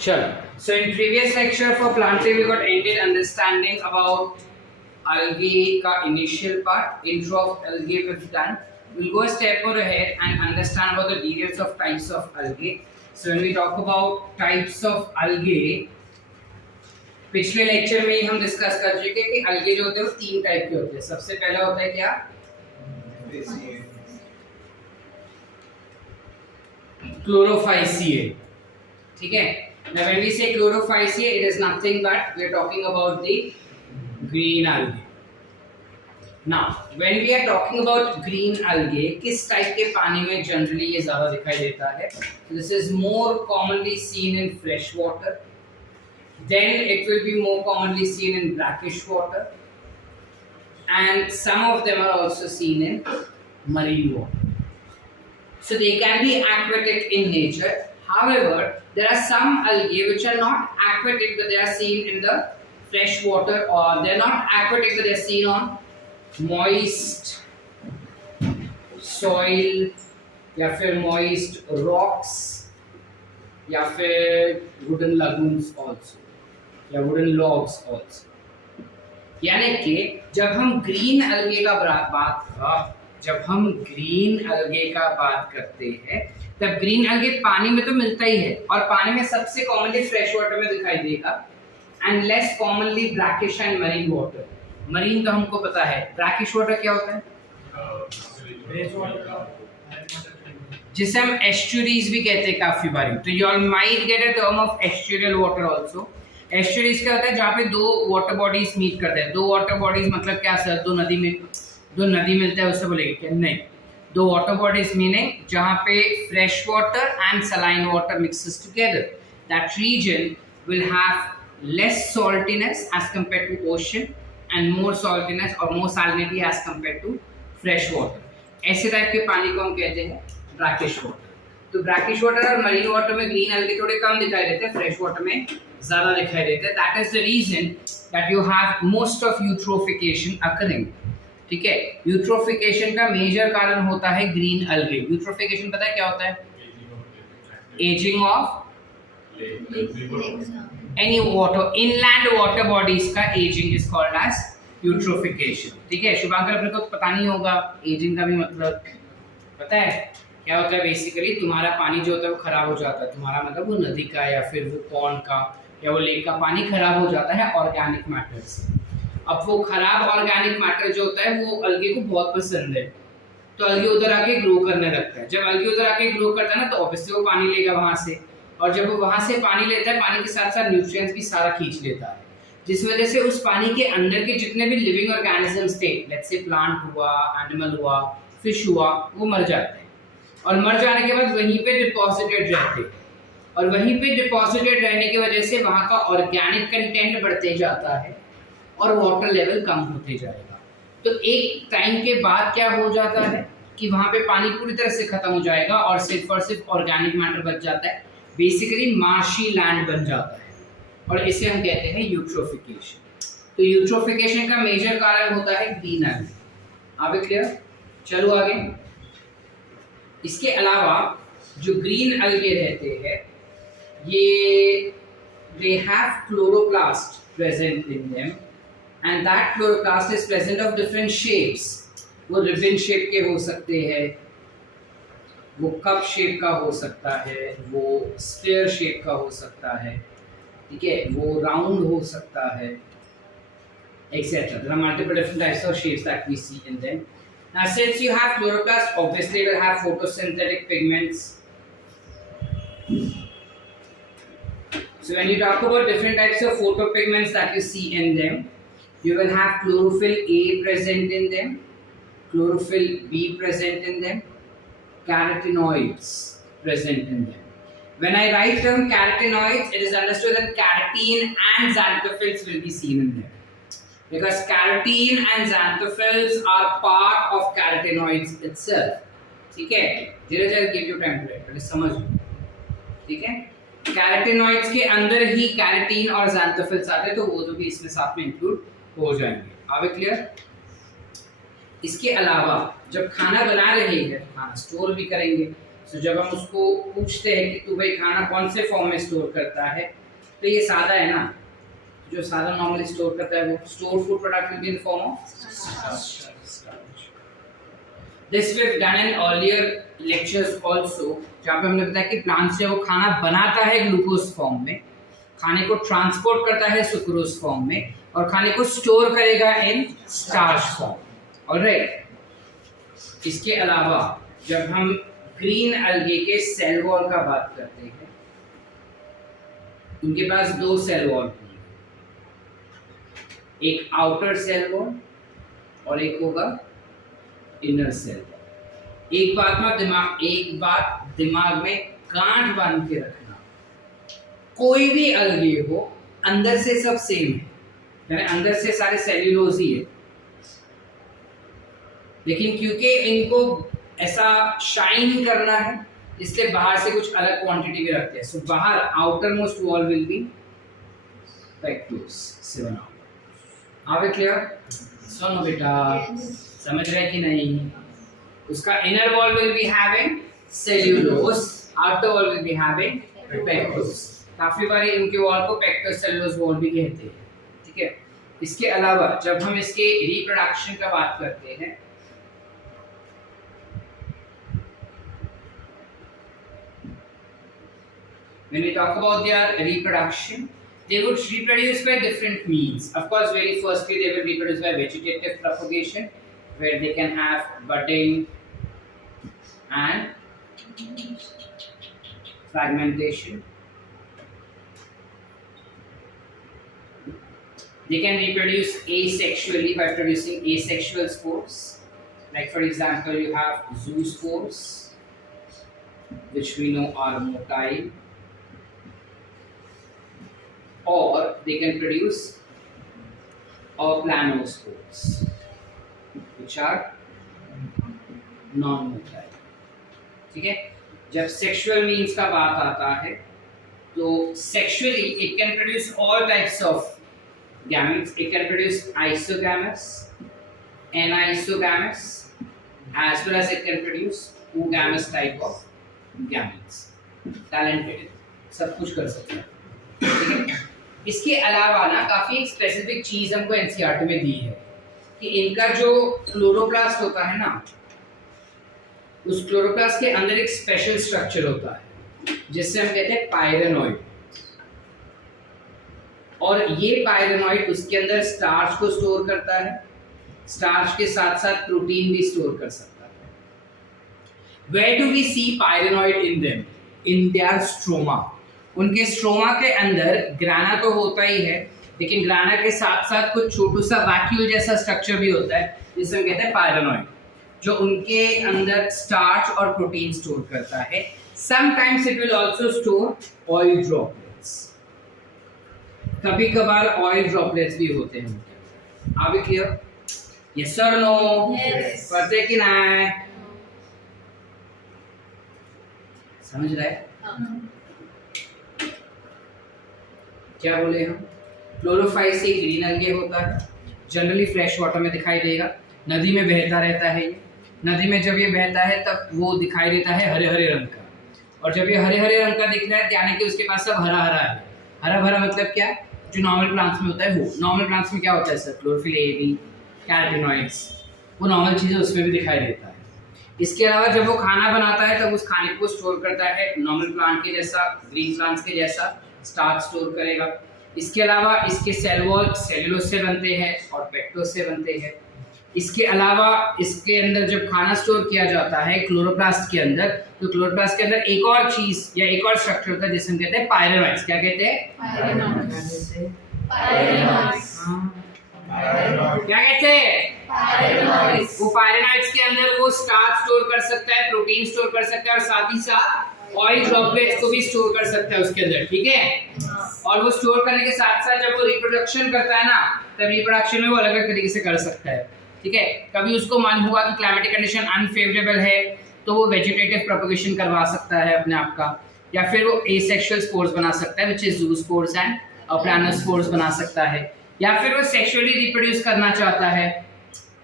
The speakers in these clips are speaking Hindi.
चलो, so in previous lecture for planting we got ended understanding about algae का initial part, intro of algae we've done. We'll go a step more ahead and understand about the details of types of algae. So when we talk about types of algae, पिछले लेक्चर में ही हम डिस्कस कर चुके कि algae जो होते हैं वो तीन टाइप के होते हैं. सबसे पहला होता है क्या? Chlorophyceae. ठीक है. Now when we say chlorophyceae, it is nothing but we are talking about the green algae. Now when we are talking about green algae, किस टाइप के पानी में जनरली ये ज़्यादा दिखाई देता है? So this is more commonly seen in fresh water. Then it will be more commonly seen in brackish water, and some of them are also seen in marine water. So they can be aquatic in nature. However, there are some algae which are not aquatic, but they are seen in the fresh water, or they are not aquatic, but they are seen on moist soil, या फिर moist rocks, या फिर wooden lagoons also, या wooden logs also. यानी कि जब हम ग्रीन algae का बात करते हैं तब ग्रीन algae पानी में तो मिलता ही है, और पानी में सबसे कॉमनली फ्रेश वाटर में दिखाई देगा, and less commonly brackish and marine water. Marine तो हमको पता है. ब्रैकिश वाटर क्या होता है? जिसे हम एस्चुरीज भी कहते हैं काफी बारी. तो you all might get a term of estuarial water also. Estuaries क्या होता है? जहाँ पे दो वाटर बॉडीज मीट करते हैं. दो वाटर बॉडीज मतलब क्या सर? दो नदी मिलता है, उससे बोलेंगे क्या? नहीं. दो वाटर bodies meaning जहाँ पे fresh water and saline water mixes together. That region will have less saltiness as compared to ocean and more saltiness or more salinity as compared to fresh water. ऐसे टाइप के पानी को हम कहते हैं brackish water. तो brackish water और marine water में green algae थोड़े कम दिखाई देते हैं, fresh water में ज़्यादा दिखाई देते हैं. That is the reason that you have most of eutrophication occurring. ठीक है. यूट्रोफिकेशन का मेजर कारण होता है ग्रीन algae. यूट्रोफिकेशन पता है क्या होता है? Ageing of any water, inland water bodies का ageing is called as eutrophication. ठीक है. शुभांकर अपने को पता नहीं होगा एजिंग का भी मतलब पता है क्या होता है? बेसिकली तुम्हारा पानी जो होता है वो खराब हो जाता है. तुम्हारा मतलब वो नदी का या फिर वो पॉन्ड का या वो लेक का पानी खराब हो जाता है ऑर्गेनिक मैटर से. अब वो खराब ऑर्गेनिक मैटर जो होता है वो अलगे को बहुत पसंद है, तो अलगे उधर आके ग्रो करने लगता है. जब अलगे उधर आके ग्रो करता है ना, तो ऑब्वियसली वो पानी लेगा वहां से, और जब वो वहां से पानी लेता है, पानी के साथ साथ न्यूट्रिएंट्स भी सारा खींच लेता है, जिस वजह से उस पानी के अंदर के जितने भी लिविंग ऑर्गेनिजम्स थे, लेट्स से प्लांट हुआ, एनिमल हुआ, फिश हुआ, वो मर जाते हैं. और मर जाने के बाद वहीं पे डिपॉजिटेड रहते हैं, और वहीं पे डिपॉजिटेड रहने की वजह से वहाँ का ऑर्गेनिक कंटेंट बढ़ते जाता है और वाटर लेवल कम होते जाएगा. तो एक टाइम के बाद क्या हो जाता है कि वहाँ पे पानी पूरी तरह से खत्म हो जाएगा और सिर्फ ऑर्गेनिक मैटर बच जाता है. बेसिकली मार्शी लैंड बन जाता है, और इसे हम कहते हैं यूट्रोफिकेशन. तो यूट्रोफिकेशन का मेजर कारण होता है ग्रीन algae. आप क्लियर? चलो आगे. इसके अलावा जो ग्रीन algae रहते हैं ये they have chloroplast present in them, and that chloroplast is present of different shapes. वो रिबन शेप के हो सकते हैं, वो कप शेप का हो सकता है, वो स्फीयर शेप का हो सकता है, ठीक है, वो राउंड हो सकता है, etc. There are multiple different types of shapes that we see in them. Now since you have chloroplast, obviously you will have photosynthetic pigments. So when you talk about different types of photopigments that you see in them, you will have chlorophyll A present in them, chlorophyll B present in them, carotenoids present in them. When I write term carotenoids, it is understood that carotene and xanthophylls will be seen in them, because carotene and xanthophylls are part of carotenoids itself. ठीक है. धीरे धीरे give you time to write, पहले समझ लो. ठीक है. कैरोटेनॉइड्स के अंदर ही कैरोटीन और xanthophylls आते हैं, तो वो जो भी इसमें साथ में इंक्लूड हो जाएंगे. आप क्लियर? इसके अलावा जब खाना बना रहे हैं, खाना स्टोर भी करेंगे, So, जब हम उसको पूछते हैं कि तू भाई खाना कौन से फॉर्म में स्टोर करता है, तो ये सादा है ना, जो सादा नॉर्मली स्टोर करता है वो store food product will be in form of starch. This we have done in earlier lectures also, जहाँ पे हमने बताया कि प्लांट से वो खाना बनाता है ग्लूकोज फॉर्म में, खाने को ट्रांसपोर्ट करता है सुक्रोज फॉर्म में, और खाने को स्टोर करेगा इन स्टार्च फॉर्म। ऑलराइट, इसके अलावा जब हम ग्रीन अलगे के सेल वॉल का बात करते हैं, उनके पास दो सेल वॉल होंगे, एक आउटर सेल वॉल और एक होगा इनर सेल वॉल। एक बात दिमाग में गांठ बांध के रखना, कोई भी अलगे हो अंदर से सब सेम है, यानी अंदर से सारे सेल्यूलोज ही है, लेकिन क्योंकि इनको ऐसा शाइन करना है इसलिए बाहर से कुछ अलग क्वांटिटी भी रखते हैं। सो बाहर outermost wall will be pectose 7 hour. Clear? सुनो बेटा, समझ रहे कि नहीं? उसका inner wall will be having cellulose, outer wall will be having pectose. काफी बार इनके वॉल को पेक्टोस सेल्यूलोज वॉल भी कहते हैं, ठीक है। इसके अलावा जब हम इसके रिप्रोडक्शन का बात करते हैं, when we talk about their reproduction, they would reproduce by different means. Of course, very firstly they will reproduce by vegetative propagation, where they can have budding and fragmentation. They can reproduce asexually by producing asexual spores. Like for example, you have zoospores, which we know are motile. Or they can produce orplanospores, which are non-motile. ठीक है? जब सेक्सुअल मीन्स का बात आता है तो sexually it can produce all types of gametes. It can produce isogamous, anisogamous, as well as it can produce oogamous type of gametes. Talented, सब कुछ कर सकते हैं, ठीक है। इसके अलावा ना काफी एक स्पेसिफिक चीज हमको एनसीईआरटी में दी है कि इनका जो क्लोरोप्लास्ट होता है ना, उस क्लोरोप्लास्ट के अंदर एक स्पेशल स्ट्रक्चर होता है जिससे हम कहते हैं पायरेनॉइड, और ये पायरेनॉइड उसके अंदर स्टार्च को स्टोर करता है, स्टार्च के साथ साथ प्रोटीन भी स्टोर कर सकता है। Where do we see पायरेनॉइड in them? In their stroma. उनके स्ट्रोमा के अंदर ग्राना तो होता ही है, लेकिन ग्राना के साथ साथ कुछ छोटू सा वैक्यूल जैसा स्ट्रक्चर भी होता है जिसे हम कहते हैं पायरेनॉइड, जो उनके अंदर स्टार्च और प्रोटीन स्टोर करता है। Sometimes it will also store oil droplets, कभी कभार ऑयल ड्रॉपलेट्स भी होते हैं उनके अंदर। Are we clear? Yes sir no? पढ़ते कि ना? समझ रहे? क्या बोले हम? क्लोरोफाइट से ग्रीन अलगे होता है, जनरली फ्रेश वाटर में दिखाई देगा, नदी में बहता रहता है। ये नदी में जब ये बहता है तब वो दिखाई देता है हरे हरे रंग का, और जब ये हरे हरे रंग का दिख रहा है यानी कि उसके पास सब हरा हरा है। हरा भरा मतलब क्या? जो नॉर्मल प्लांट्स में होता है वो। नॉर्मल प्लांट्स में क्या होता है sir? Chlorophyll A, B, carotenoids, वो नॉर्मल चीज़ें उसमें भी दिखाई देता है। इसके अलावा जब वो खाना बनाता है तब उस खाने को स्टोर करता है नॉर्मल प्लांट के जैसा, ग्रीन प्लांट्स के जैसा स्टार्च स्टोर करेगा। इसके अलावा इसके सेल वॉल सेलुलोज से बनते हैं और पेक्टोस से बनते हैं। इसके अलावा इसके अंदर जब खाना स्टोर किया जाता है क्लोरोप्लास्ट के अंदर, तो क्लोरोप्लास्ट के अंदर एक और चीज या एक और स्ट्रक्चर होता है जिसे हम कहते हैं पायरेनॉइड्स। क्या कहते हैं? क्या कहते हैं? वो पायरेनॉइड्स के अंदर वो स्टार्च स्टोर कर सकता है, प्रोटीन स्टोर कर सकता है, और साथ ही साथ ऑयल ड्रॉपलेट्स को भी स्टोर कर सकता है उसके अंदर, ठीक है। और वो स्टोर करने के साथ साथ जब वो रिप्रोडक्शन करता है ना, तब रिप्रोडक्शन में वो अलग अलग तरीके से कर सकता है, ठीक है। कभी उसको मन हुआ कि क्लाइमेटिक कंडीशन अनफेवरेबल है तो वो वेजिटेटिव प्रोपगेशन करवा सकता है अपने आप का, या फिर वो एसेक्सुअल स्पोर्स बना सकता है विच इज ज़ूस्पोर्स एंड प्लानोस्पोर्स बना सकता है, या फिर वो सेक्सुअली रिप्रोड्यूस करना चाहता है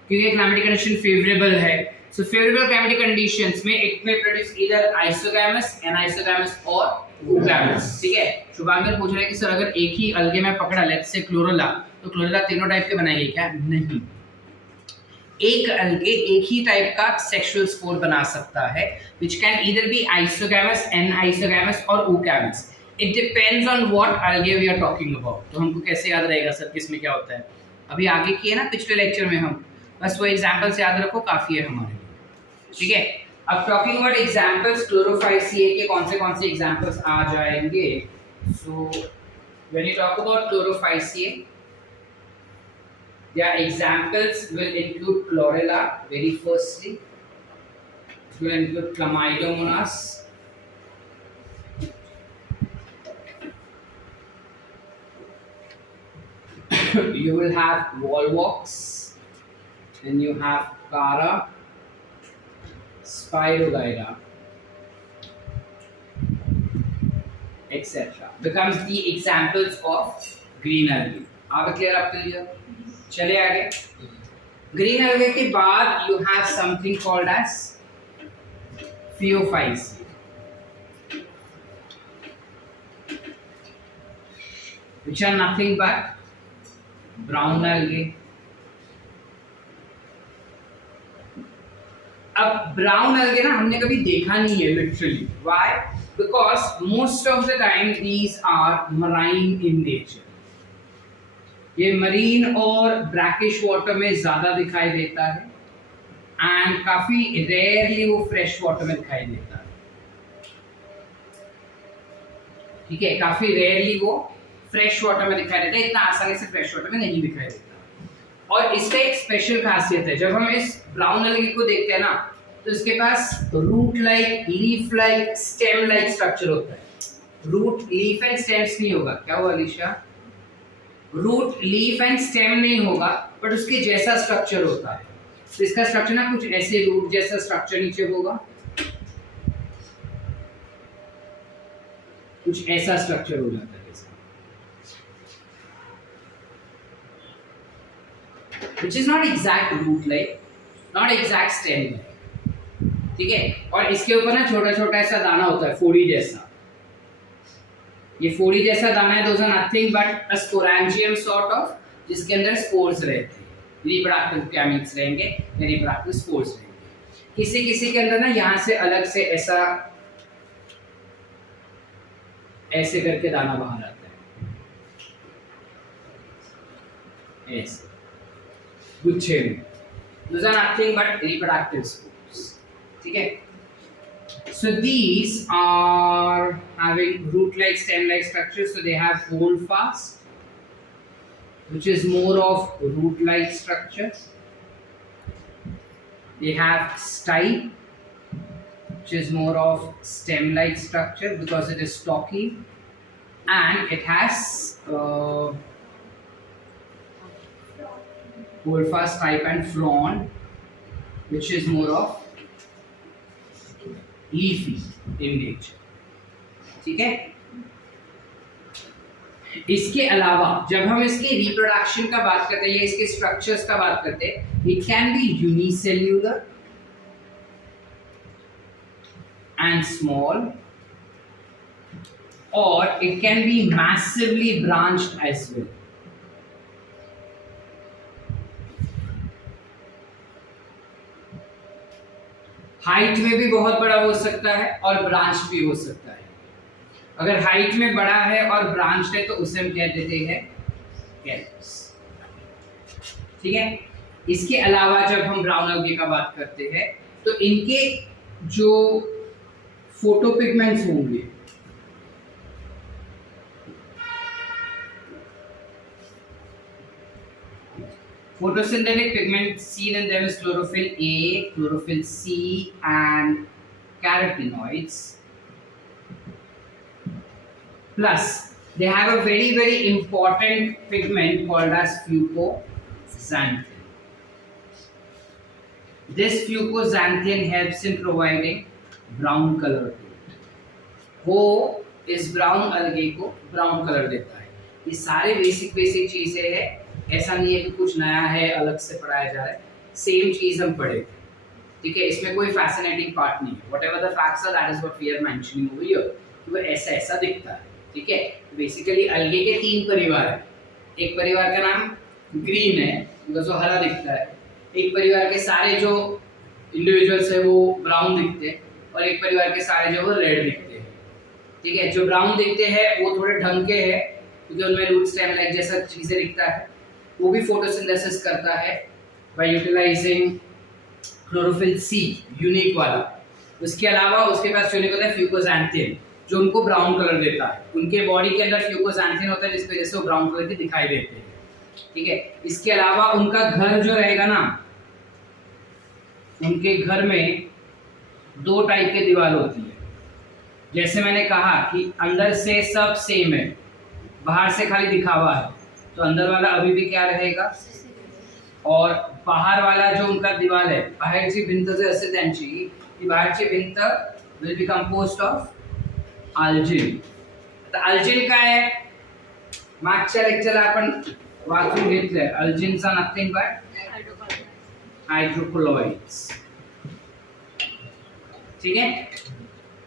क्योंकि क्लाइमेटिक कंडीशन फेवरेबल है सो फेवरेबल कैविटी कंडीशंस में इट में प्रोड्यूस ईदर आइसोगैमस, एनाइसोगैमस और ओगैमस। ठीक है, शुभांकर पूछ रहे हैं कि सर अगर एक ही अलगे में पकड़ा लेट्स से क्लोरेला, तो क्लोरेला तीनों टाइप के बनाएगी क्या? नहीं, एक अलगे एक ही टाइप का सेक्सुअल स्पोर बना सकता है which can either be isogamous, anisogamous और oogamous. It depends on what algae we are talking about. तो हमको कैसे याद रहेगा सर किस में क्या होता है? अभी आगे किए ना पिछले लेक्चर में हम, बस वो एग्जांपल्स याद रखो, काफी है हमारे लिए। ठीक है, अब टॉकिंग अबाउट एग्जांपल्स, क्लोरोफाइसिए के कौन से एग्जांपल्स आ जाएंगे? So when you talk about chlorophyceae, their examples will include chlorella very firstly. It will include Chlamydomonas, you will have Volvox, then you have Cara, Spirogyra, etc. becomes the examples of green algae. आप क्लियर? आप क्लियर? चले आगे। ग्रीन अलगे के बाद you have something called as Phaeophyceae, which are nothing but brown algae. अब ब्राउन अलगे ना हमने कभी देखा नहीं है literally. Why? Because most of the time these are marine in nature. ये मरीन और ब्रैकिश वाटर में ज्यादा दिखाई देता है एंड काफी रेयरली वो फ्रेश वाटर में दिखाई देता है। ठीक है, काफी रेयरली वो फ्रेश वाटर में दिखाई देता है, इतना आसानी से फ्रेश वाटर में नहीं दिखाई देता। और इसका एक स्पेशल खासियत है, जब हम इस ब्राउन अलगे को देखते हैं ना, तो इसके पास root like, leaf like, stem like structure होता है। रूट, लीफ एंड स्टेम्स नहीं होगा। क्या हुआ Alisha? Root, leaf and stem नहीं होगा, बट उसके जैसा स्ट्रक्चर होता है। तो इसका स्ट्रक्चर ना कुछ ऐसे रूट जैसा स्ट्रक्चर नीचे होगा, कुछ ऐसा स्ट्रक्चर हो जाता है इसका, which is not exact root like, not exact stem like। ठीक है, और इसके ऊपर ना छोटा छोटा ऐसा दाना होता है, फोड़ी जैसा। ये फोड़ी जैसा दाना है, दोस्त nothing but a sporangium sort of, जिसके अंदर स्पोर्स रहते हैं, रिप्रोडक्टिव गैमीट्स रहेंगे या रिप्रोडक्टिव स्पोर्स रहेंगे। किसी किसी के अंदर ना यहाँ से अलग से ऐसा ऐसे करके दाना बाहर आता है, ऐसे गुच्छे में। दोस्त नथिंग बट रिप्रोडक्टिव स्पोर्स। ठीक है, so these are having root-like, stem-like structure. So they have holdfast, which is more of root-like structure. They have stipe, which is more of stem-like structure because it is stocky, and it has holdfast, stipe, and frond, which is more of leafy in nature. ठीक है, इसके अलावा जब हम इसके रिप्रोडक्शन का बात करते हैं या इसके स्ट्रक्चर्स का बात करते हैं, it can be unicellular and small, और it can be massively branched as well. Height में भी बहुत बड़ा हो सकता है और ब्रांच भी हो सकता है। अगर हाइट में बड़ा है और ब्रांच है तो उसे हम कह देते हैं कैलपस। ठीक है, इसके अलावा जब हम ब्राउन अलगे का बात करते हैं तो इनके जो फोटोपिगमेंट्स होंगे, photosynthetic pigment seen in them is chlorophyll A, chlorophyll C, and carotenoids. Plus, they have a very important pigment called as fucoxanthin. This fucoxanthin helps in providing brown color to it. वो इस ब्राउन अलगे को ब्राउन कलर देता है। ये सारे बेसिक चीजें हैं, ऐसा नहीं है कि कुछ नया है अलग से पढ़ाया जा रहा है, सेम चीज हम पढ़े थे। ठीक है, इसमें कोई फैसिनेटिंग पार्ट नहीं है, whatever the facts are that is what we are mentioning over here, वो ऐसा ऐसा दिखता है। ठीक है, बेसिकली अलगे के 3 परिवार हैं। एक परिवार का नाम ग्रीन है, बिकॉज़ वो हरा दिखता है। एक परिवार के सारे जो इंडिविजुअल्स है वो ब्राउन दिखते हैं, और एक परिवार के सारे जो वो रेड दिखते हैं। ठीक है, जो ब्राउन दिखते हैं वो थोड़े ढंग के हैं, क्योंकि उनमें रूट स्टेम लाइक जैसा चीजें दिखता है। वो भी फोटोसिंथेसिस करता है by utilising chlorophyll c, unique वाला। उसके अलावा उसके पास यूनिक होता है फ्यूकोजैंथिन, जो उनको ब्राउन कलर देता है। उनके बॉडी के अंदर फ्यूकोजैंथिन होता है, जिसकी वजह से वो ब्राउन कलर के दिखाई देते हैं। ठीक है, इसके अलावा उनका घर जो रहेगा ना, उनके घर में 2 टाइप के दीवार होती है। जैसे मैंने कहा कि अंदर से सब सेम है, बाहर से खाली दिखावा है, तो अंदर वाला अभी भी क्या रहेगा, और बाहर वाला जो उनका दीवार है, बाहेरची भिंत जे असेल त्यांची, ती बाहेरची भिंत विल बी कंपोज्ड ऑफ अल्जिन। आता अल्जिन काय आहे, मागच्या लेक्चरला आपण वाचून घेतलंय, अल्जिनचा नथिंग बट हाइड्रोकोलोइड्स। ठीक है,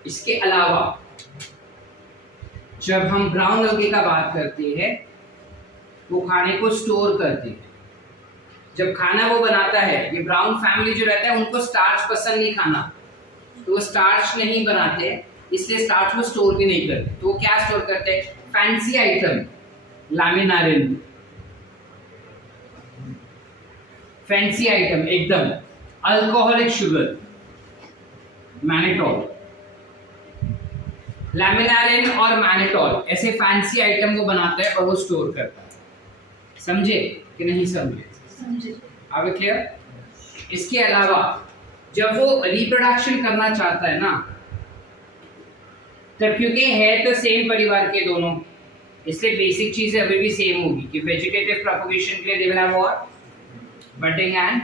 इसके अलावा जब हम ब्राउन अलगे का बात करते हैं, वो खाने को स्टोर करते हैं। जब खाना वो बनाता है, ये ब्राउन फैमिली जो रहता है उनको स्टार्च पसंद नहीं खाना, तो वो स्टार्च नहीं बनाते, इसलिए स्टार्च वो स्टोर भी नहीं करते। तो वो क्या स्टोर करते हैं, फैंसी आइटम, लैमिनारिन, फैंसी आइटम एकदम, अल्कोहलिक शुगर, मैनेटॉल, लैमिनारिन और मैनेटॉल, ऐसे फैंसी आइटम वो बनाता है और वो स्टोर करता है। समझे कि नहीं समझे? अब क्लियर? इसके अलावा जब वो रिप्रोडक्शन करना चाहता है ना, तब क्योंकि है तो सेम परिवार के दोनों, इसलिए बेसिक चीजें अभी भी सेम होगी कि वेजिटेटिव प्रोपगेशन के लिए they will have what, budding and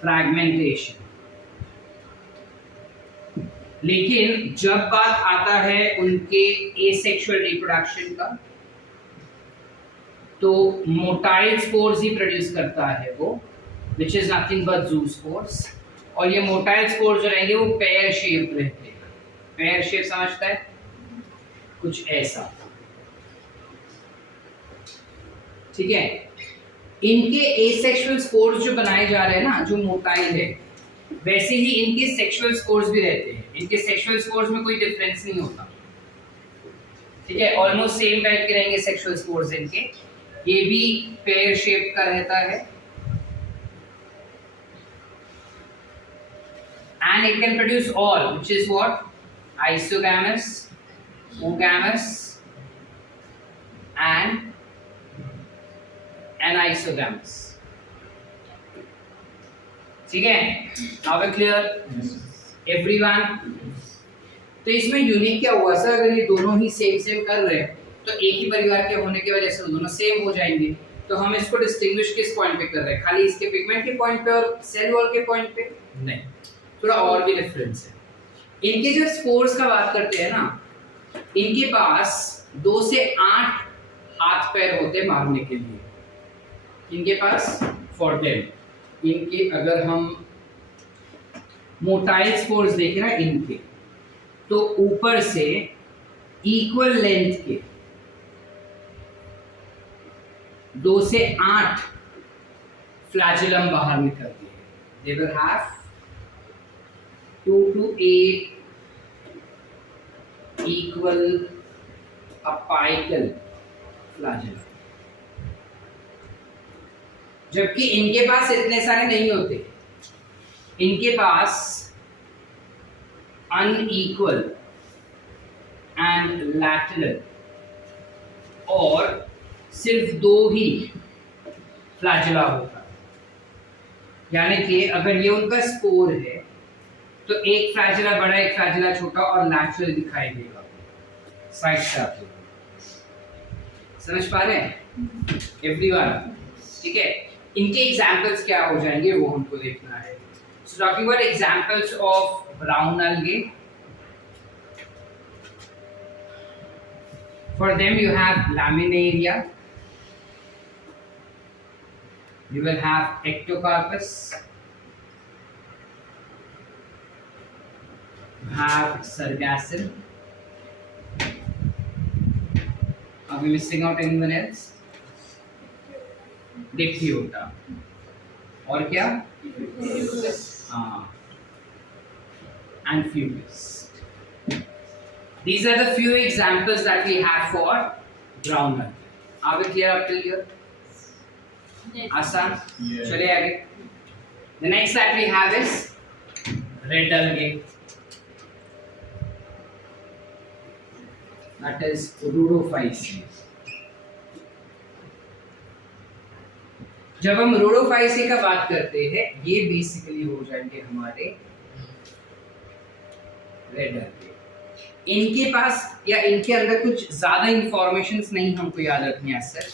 fragmentation. लेकिन जब बात आता है उनके एसेक्सुअल रिप्रोडक्शन का, तो मोटाइल स्पोर्स ही प्रोड्यूस करता है वो, विच इज नथिंग बट जू स्पोर्स। और ये मोटाइल स्पोर्स जो रहेंगे वो पेयर शेप रहते हैं। पेयर शेप समझता है, कुछ ऐसा। ठीक है, इनके एसेक्सुअल स्पोर्स जो बनाए जा रहे हैं ना, जो मोटाइल है, वैसे ही इनके सेक्सुअल स्पोर्स भी रहते हैं। इनके सेक्सुअल स्पोर्स में कोई डिफरेंस नहीं होता। ठीक है, ऑलमोस्ट सेम टाइप के रहेंगे सेक्सुअल स्पोर्स इनके। ये भी पेयर शेप का रहता है, and it can produce all, which is what, isogamous, oogamous and anisogamous. ठीक है, नाउ क्लियर एवरीवन? तो इसमें यूनिक क्या हुआ सर, अगर ये दोनों ही सेम कर रहे हैं तो एक ही परिवार के होने की वजह से दोनों सेम हो जाएंगे। तो हम इसको डिस्टिंग्विश किस पॉइंट पे कर रहे हैं, खाली इसके पिगमेंट के पॉइंट पे और सेल वॉल के पॉइंट पे? नहीं, थोड़ा और भी डिफरेंस है। इनके जब स्पोर्स का बात करते हैं ना, इनके पास 2 से 8 हाथ पैर होते हैं मारने के लिए। इनके पास 14। इनके अगर हम मोटाइल स्पोर्स देखें ना इनके, तो ऊपर से इक्वल लेंथ के 2 से 8 फ्लैजेलम बाहर निकलते हैं। They will have 2 to 8 equal apical flagellum, जबकि इनके पास इतने सारे नहीं होते। इनके पास अनइक्वल एंड लैटरल और सिर्फ 2 ही फ्लैजेला होता है। यानी कि अगर ये उनका स्पोर है तो एक फ्लैजेला बड़ा, एक फ्लैजेला छोटा और लैटरल दिखाई देगा साइड से। आप समझ पा रहे हैं एवरीवन? ठीक है, इनके एग्जाम्पल्स क्या हो जाएंगे वो हमको देखना है। So talking about examples of brown algae, for them you have Laminaria, You will have ectocarpus, you have sargassum. Are we missing out anyone else? Dictyota. और क्या? हाँ, and fucus. These are the few examples that we have for ground algae. Are we clear up till here? Yes. आसान? Yeah. चलिए आगे. The next that we have is red algae. That is Rhodophyceae. जब हम रोडोफाइसी का बात करते हैं, ये बेसिकली हो जाएंगे हमारे रेड algae. इनके पास या इनके अंदर कुछ ज्यादा इंफॉर्मेशंस नहीं हमको याद रखनी है सर.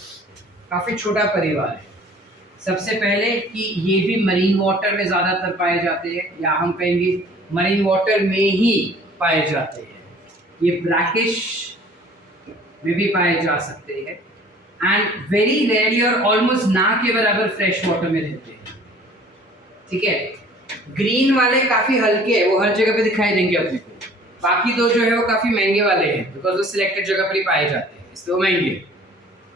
काफी छोटा परिवार है. सबसे पहले कि ये भी मरीन वाटर में ज्यादातर पाए जाते हैं, या हम कहेंगे मरीन वाटर में ही पाए जाते हैं. ये ब्रैकिश में भी पाए जा सकते हैं एंड वेरी रेयरली और ऑलमोस्ट ना के बराबर फ्रेश वाटर में रहते हैं. ठीक है. ग्रीन वाले काफी हल्के हैं, वो हर जगह पे दिखाई देंगे अपने को. बाकी दो जो है वो काफी महंगे वाले हैं बिकॉज वो सिलेक्टेड जगह पर ही पाए जाते हैं, इसलिए वो महंगे.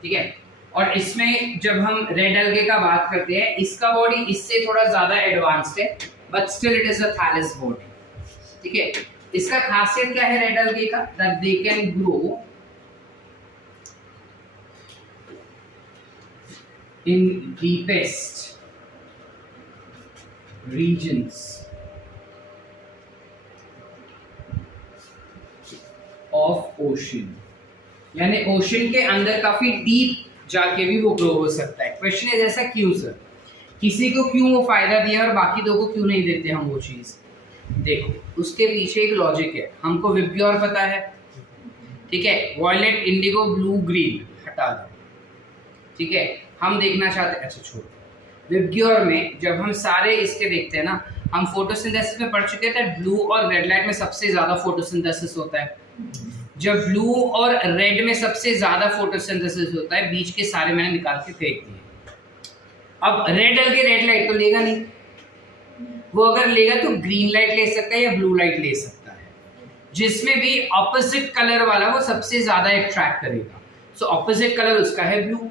ठीक है. और इसमें जब हम रेड algae का बात करते हैं, इसका बॉडी इससे थोड़ा ज्यादा एडवांस्ड है but still it is a thallus body. ठीक है. इसका खासियत क्या है रेड algae का? That they can grow in deepest regions of ocean. यानी ओशन के अंदर काफी डीप जाके भी वो ग्रो हो सकता है. क्वेश्चन है ऐसा क्यों सर? किसी को क्यों वो फायदा दिया और बाकी दो को क्यों नहीं देते हम वो चीज? देखो, उसके पीछे एक लॉजिक है. हमको विब्ग्योर पता है. ठीक है. वॉयलेट, इंडिगो, ब्लू, ग्रीन हटा दो. ठीक है. हम देखना चाहते हैं, अच्छा छोड़ो. विब्ग्योर में जब हम सारे इसके देखते हैं ना, हम फोटोसिंथेसिस में पढ़ चुके थे. ब्लू और रेड लाइट में सबसे ज्यादा फोटोसिंथेसिस होता है. जब ब्लू और रेड में सबसे ज्यादा फोटोसिंथेसिस होता है, बीच के सारे मैंने निकाल के फेंक दिए. अब रेड algae रेड लाइट तो लेगा नहीं. वो अगर लेगा तो ग्रीन लाइट ले सकता है या ब्लू लाइट ले सकता है, जिसमें भी ऑपोजिट कलर वाला वो सबसे ज्यादा अट्रैक्ट करेगा. सो ऑपोजिट कलर उसका है ब्लू.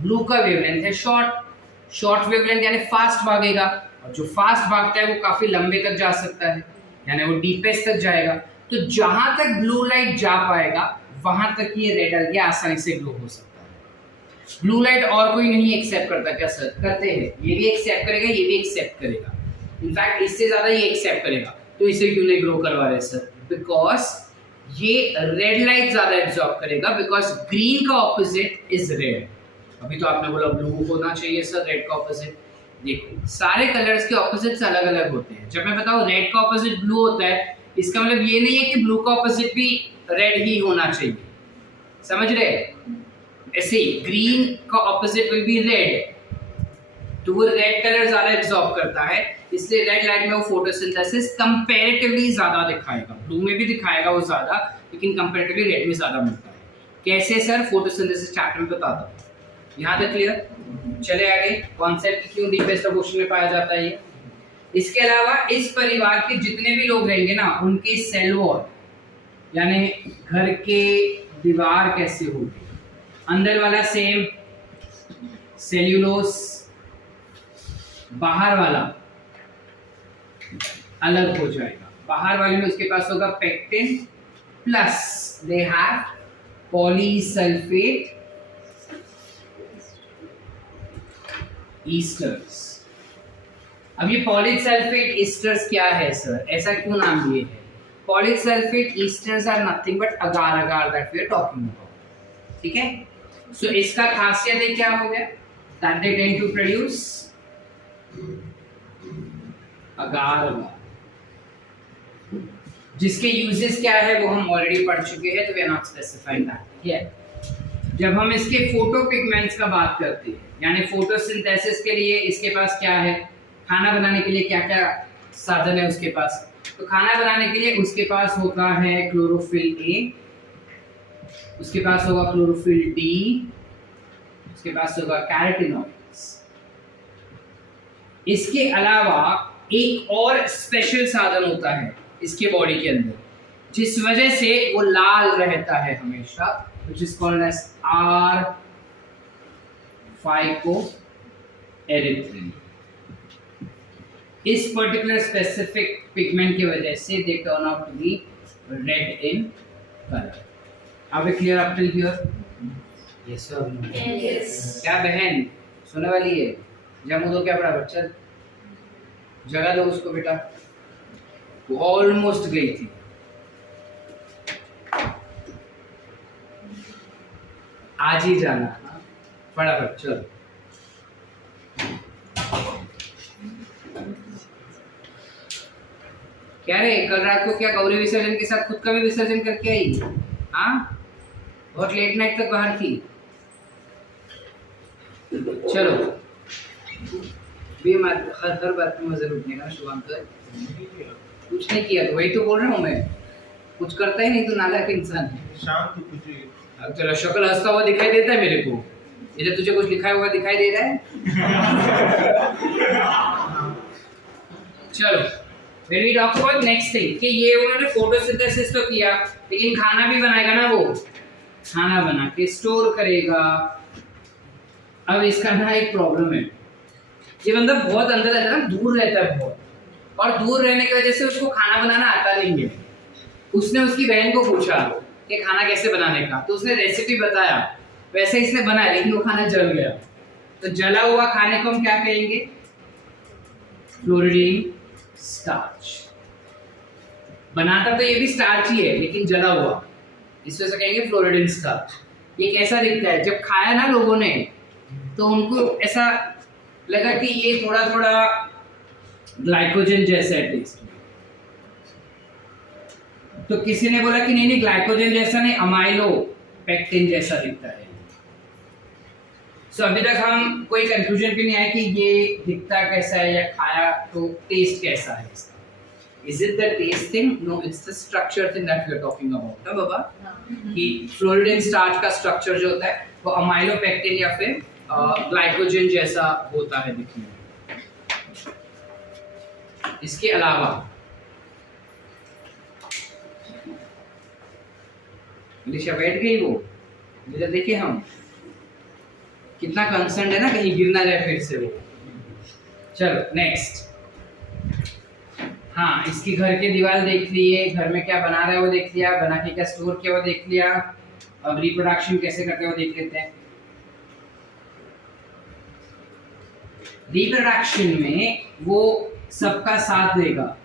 ब्लू का वेवलेंथ है शॉर्ट वेवलेंथ यानी फास्ट भागेगा, और जो फास्ट भागता है वो काफी लंबे तक जा सकता है, यानी वो डीपेस्ट तक जाएगा. तो जहां तक ब्लू लाइट जा पाएगा वहां तक ये रेड algae आसानी से ग्रो हो सकता है. ब्लू लाइट और कोई नहीं एक्सेप्ट करता क्या सर? करते हैं. ये भी एक्सेप्ट करेगा, ये भी एक्सेप्ट करेगा. इनफैक्ट इससे ज्यादा ये एक्सेप्ट करेगा. तो इसे क्यों नहीं ग्रो करवा रहे सर? बिकॉज ये रेड लाइट ज्यादा एब्जॉर्ब करेगा, बिकॉज ग्रीन का ऑपोजिट इज रेड. अभी तो आपने बोला ब्लू होना चाहिए सर रेड का ऑपोजिट. देखो, सारे कलर्स के ऑपोजिट्स अलग अलग होते हैं. जब मैं बताऊं रेड का ऑपोजिट ब्लू होता है, इसका मतलब ये नहीं है कि ब्लू का ऑपोजिट भी रेड ही होना चाहिए. समझ रहे? ऐसे ग्रीन का ऑपोजिट विल बी रेड, तो वो रेड कलर ज्यादा एब्जॉर्ब करता है, इसलिए रेड लाइट में वो फोटोसिंथेसिस कंपैरेटिवली ज्यादा दिखाएगा. ब्लू में भी दिखाएगा वो ज्यादा, लेकिन कंपैरेटिवली रेड में ज्यादा मिलता है. कैसे सर? फोटोसिंथेसिस चैप्टर में बताता हूं. यहाँ तक क्लियर? चले आगे. कॉन्सेप्ट क्यों डीपेस्ट ऑफ ओशन में पाया जाता है ये. इसके अलावा इस परिवार के जितने भी लोग रहेंगे ना, उनके सेल वॉल यानी घर के दीवार कैसे होगी. अंदर वाला सेम सेल्यूलोस, बाहर वाला अलग हो जाएगा. बाहर वाले में उसके पास होगा pectin plus they have polysulphate esters. अब ये पॉलीसल्फेट ईस्टर्स क्या है सर? ऐसा क्यों नाम दिए हैं? Polysulphate esters are nothing but agar agar that we are talking about. ठीक है. सो इसका खासियत है क्या हो गया? That they tend to produce agar agar, जिसके यूजेस क्या है वो हम ऑलरेडी पढ़ चुके हैं, तो we are not specifying that. ठीक है. जब हम इसके फोटोपिगमेंट्स का बात करते हैं, यानी फोटोसिंथेसिस के लिए इसके पास क्या है, खाना बनाने के लिए क्या क्या साधन है उसके पास. तो खाना बनाने के लिए उसके पास होता है क्लोरोफिल ए, उसके पास होगा क्लोरोफिल डी, उसके पास होगा कैरोटीनॉइड्स. इसके अलावा एक और स्पेशल साधन होता है इसके बॉडी के अंदर, जिस वजह से वो लाल रहता है हमेशा, which is called as R-phycoerythrin। इस पर्टिकुलर स्पेसिफिक पिगमेंट की वजह से they turn out to be red in colour. Are we clear up till here? Yes और नो? Yes. क्या बहन सुनने वाली है? जमू दो क्या बराबर, चल जगह दो उसको बेटा। वो ऑलमोस्ट गई थी। आज ही जाना, हाँ? फटाफट चल। क्या रे, कल रात को क्या गौरी विसर्जन के साथ खुद का भी विसर्जन करके आई? हाँ, बहुत लेट नाइट तक बाहर थी। चलो, हर बात में मजे लूटने का शुभांकर। कुछ नहीं किया तो वही तो बोल रहा हूँ मैं, कुछ करता ही नहीं तो नालायक इंसान है। शांत कुछ अब तेरा शक्ल हंसता हुआ दिखाई देता है मेरे को, इधर तुझे कुछ लिखा हुआ दिखाई दे रहा है? चलो, when we talk about next thing कि ये उन्होंने फोटोसिंथेसिस तो किया, लेकिन खाना भी बनाएगा ना, वो खाना बना के स्टोर करेगा। अब इसका ना एक प्रॉब्लम है, ये बंदा बहुत अंदर रहता है ना, दूर रहता है बहुत, और दूर रहने की वजह से उसको खाना बनाना आता नहीं है। उसने उसकी बहन को पूछा कि खाना कैसे बनाने का, तो उसने रेसिपी बताया, वैसे इसने बनाया, लेकिन वो खाना जल गया। तो जला हुआ खाने को हम क्या कहेंगे? फ्लोरिडीन स्टार्च। बनाता तो ये भी स्टार्च ही है, लेकिन जला हुआ, इस वजह से कहेंगे फ्लोरिडीन स्टार्च। ये कैसा दिखता है? जब खाया ना लोगों ने, तो उनको ऐसा लगा कि ये थोड़ा थोड़ा ग्लाइकोजन जैसा है टेस्ट में। तो किसी ने बोला कि नहीं ग्लाइकोजन जैसा नहीं, अमाइलो पेक्टिन जैसा दिखता है। सो अभी तक हम कोई कंक्लूजन पे नहीं आए कि ये दिखता कैसा है या खाया तो टेस्ट कैसा है इसका। Is it the taste thing? No, it's the structure thing that we are talking about ना बाबा। कि फ्लोरिडीन स्टार्च का स्ट्रक्चर जो होता है वो अमाइलो पेक्टिन या फिर ग्लाइकोजन जैसा होता है दिखने में। इसके अलावा निशा बैठ गई, वो इधर देखिए, हम कितना कंसर्न है ना कहीं गिर ना जाए फिर से वो। चलो नेक्स्ट। हाँ, इसकी घर की दीवार देख लिए, घर में क्या बना रहा है वो देख लिया, बना के क्या स्टोर किया वो देख लिया। अब रिप्रोडक्शन कैसे करते हैं वो देख लेते हैं। रिप्रोडक्शन में वो सबका साथ देगा,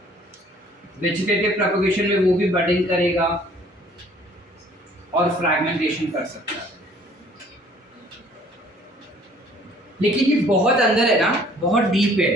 वेजिटेटिव प्रोपगेशन में वो भी बडिंग करेगा और फ्रैगमेंटेशन कर सकता है। लेकिन ये बहुत अंदर है ना, बहुत डीप है,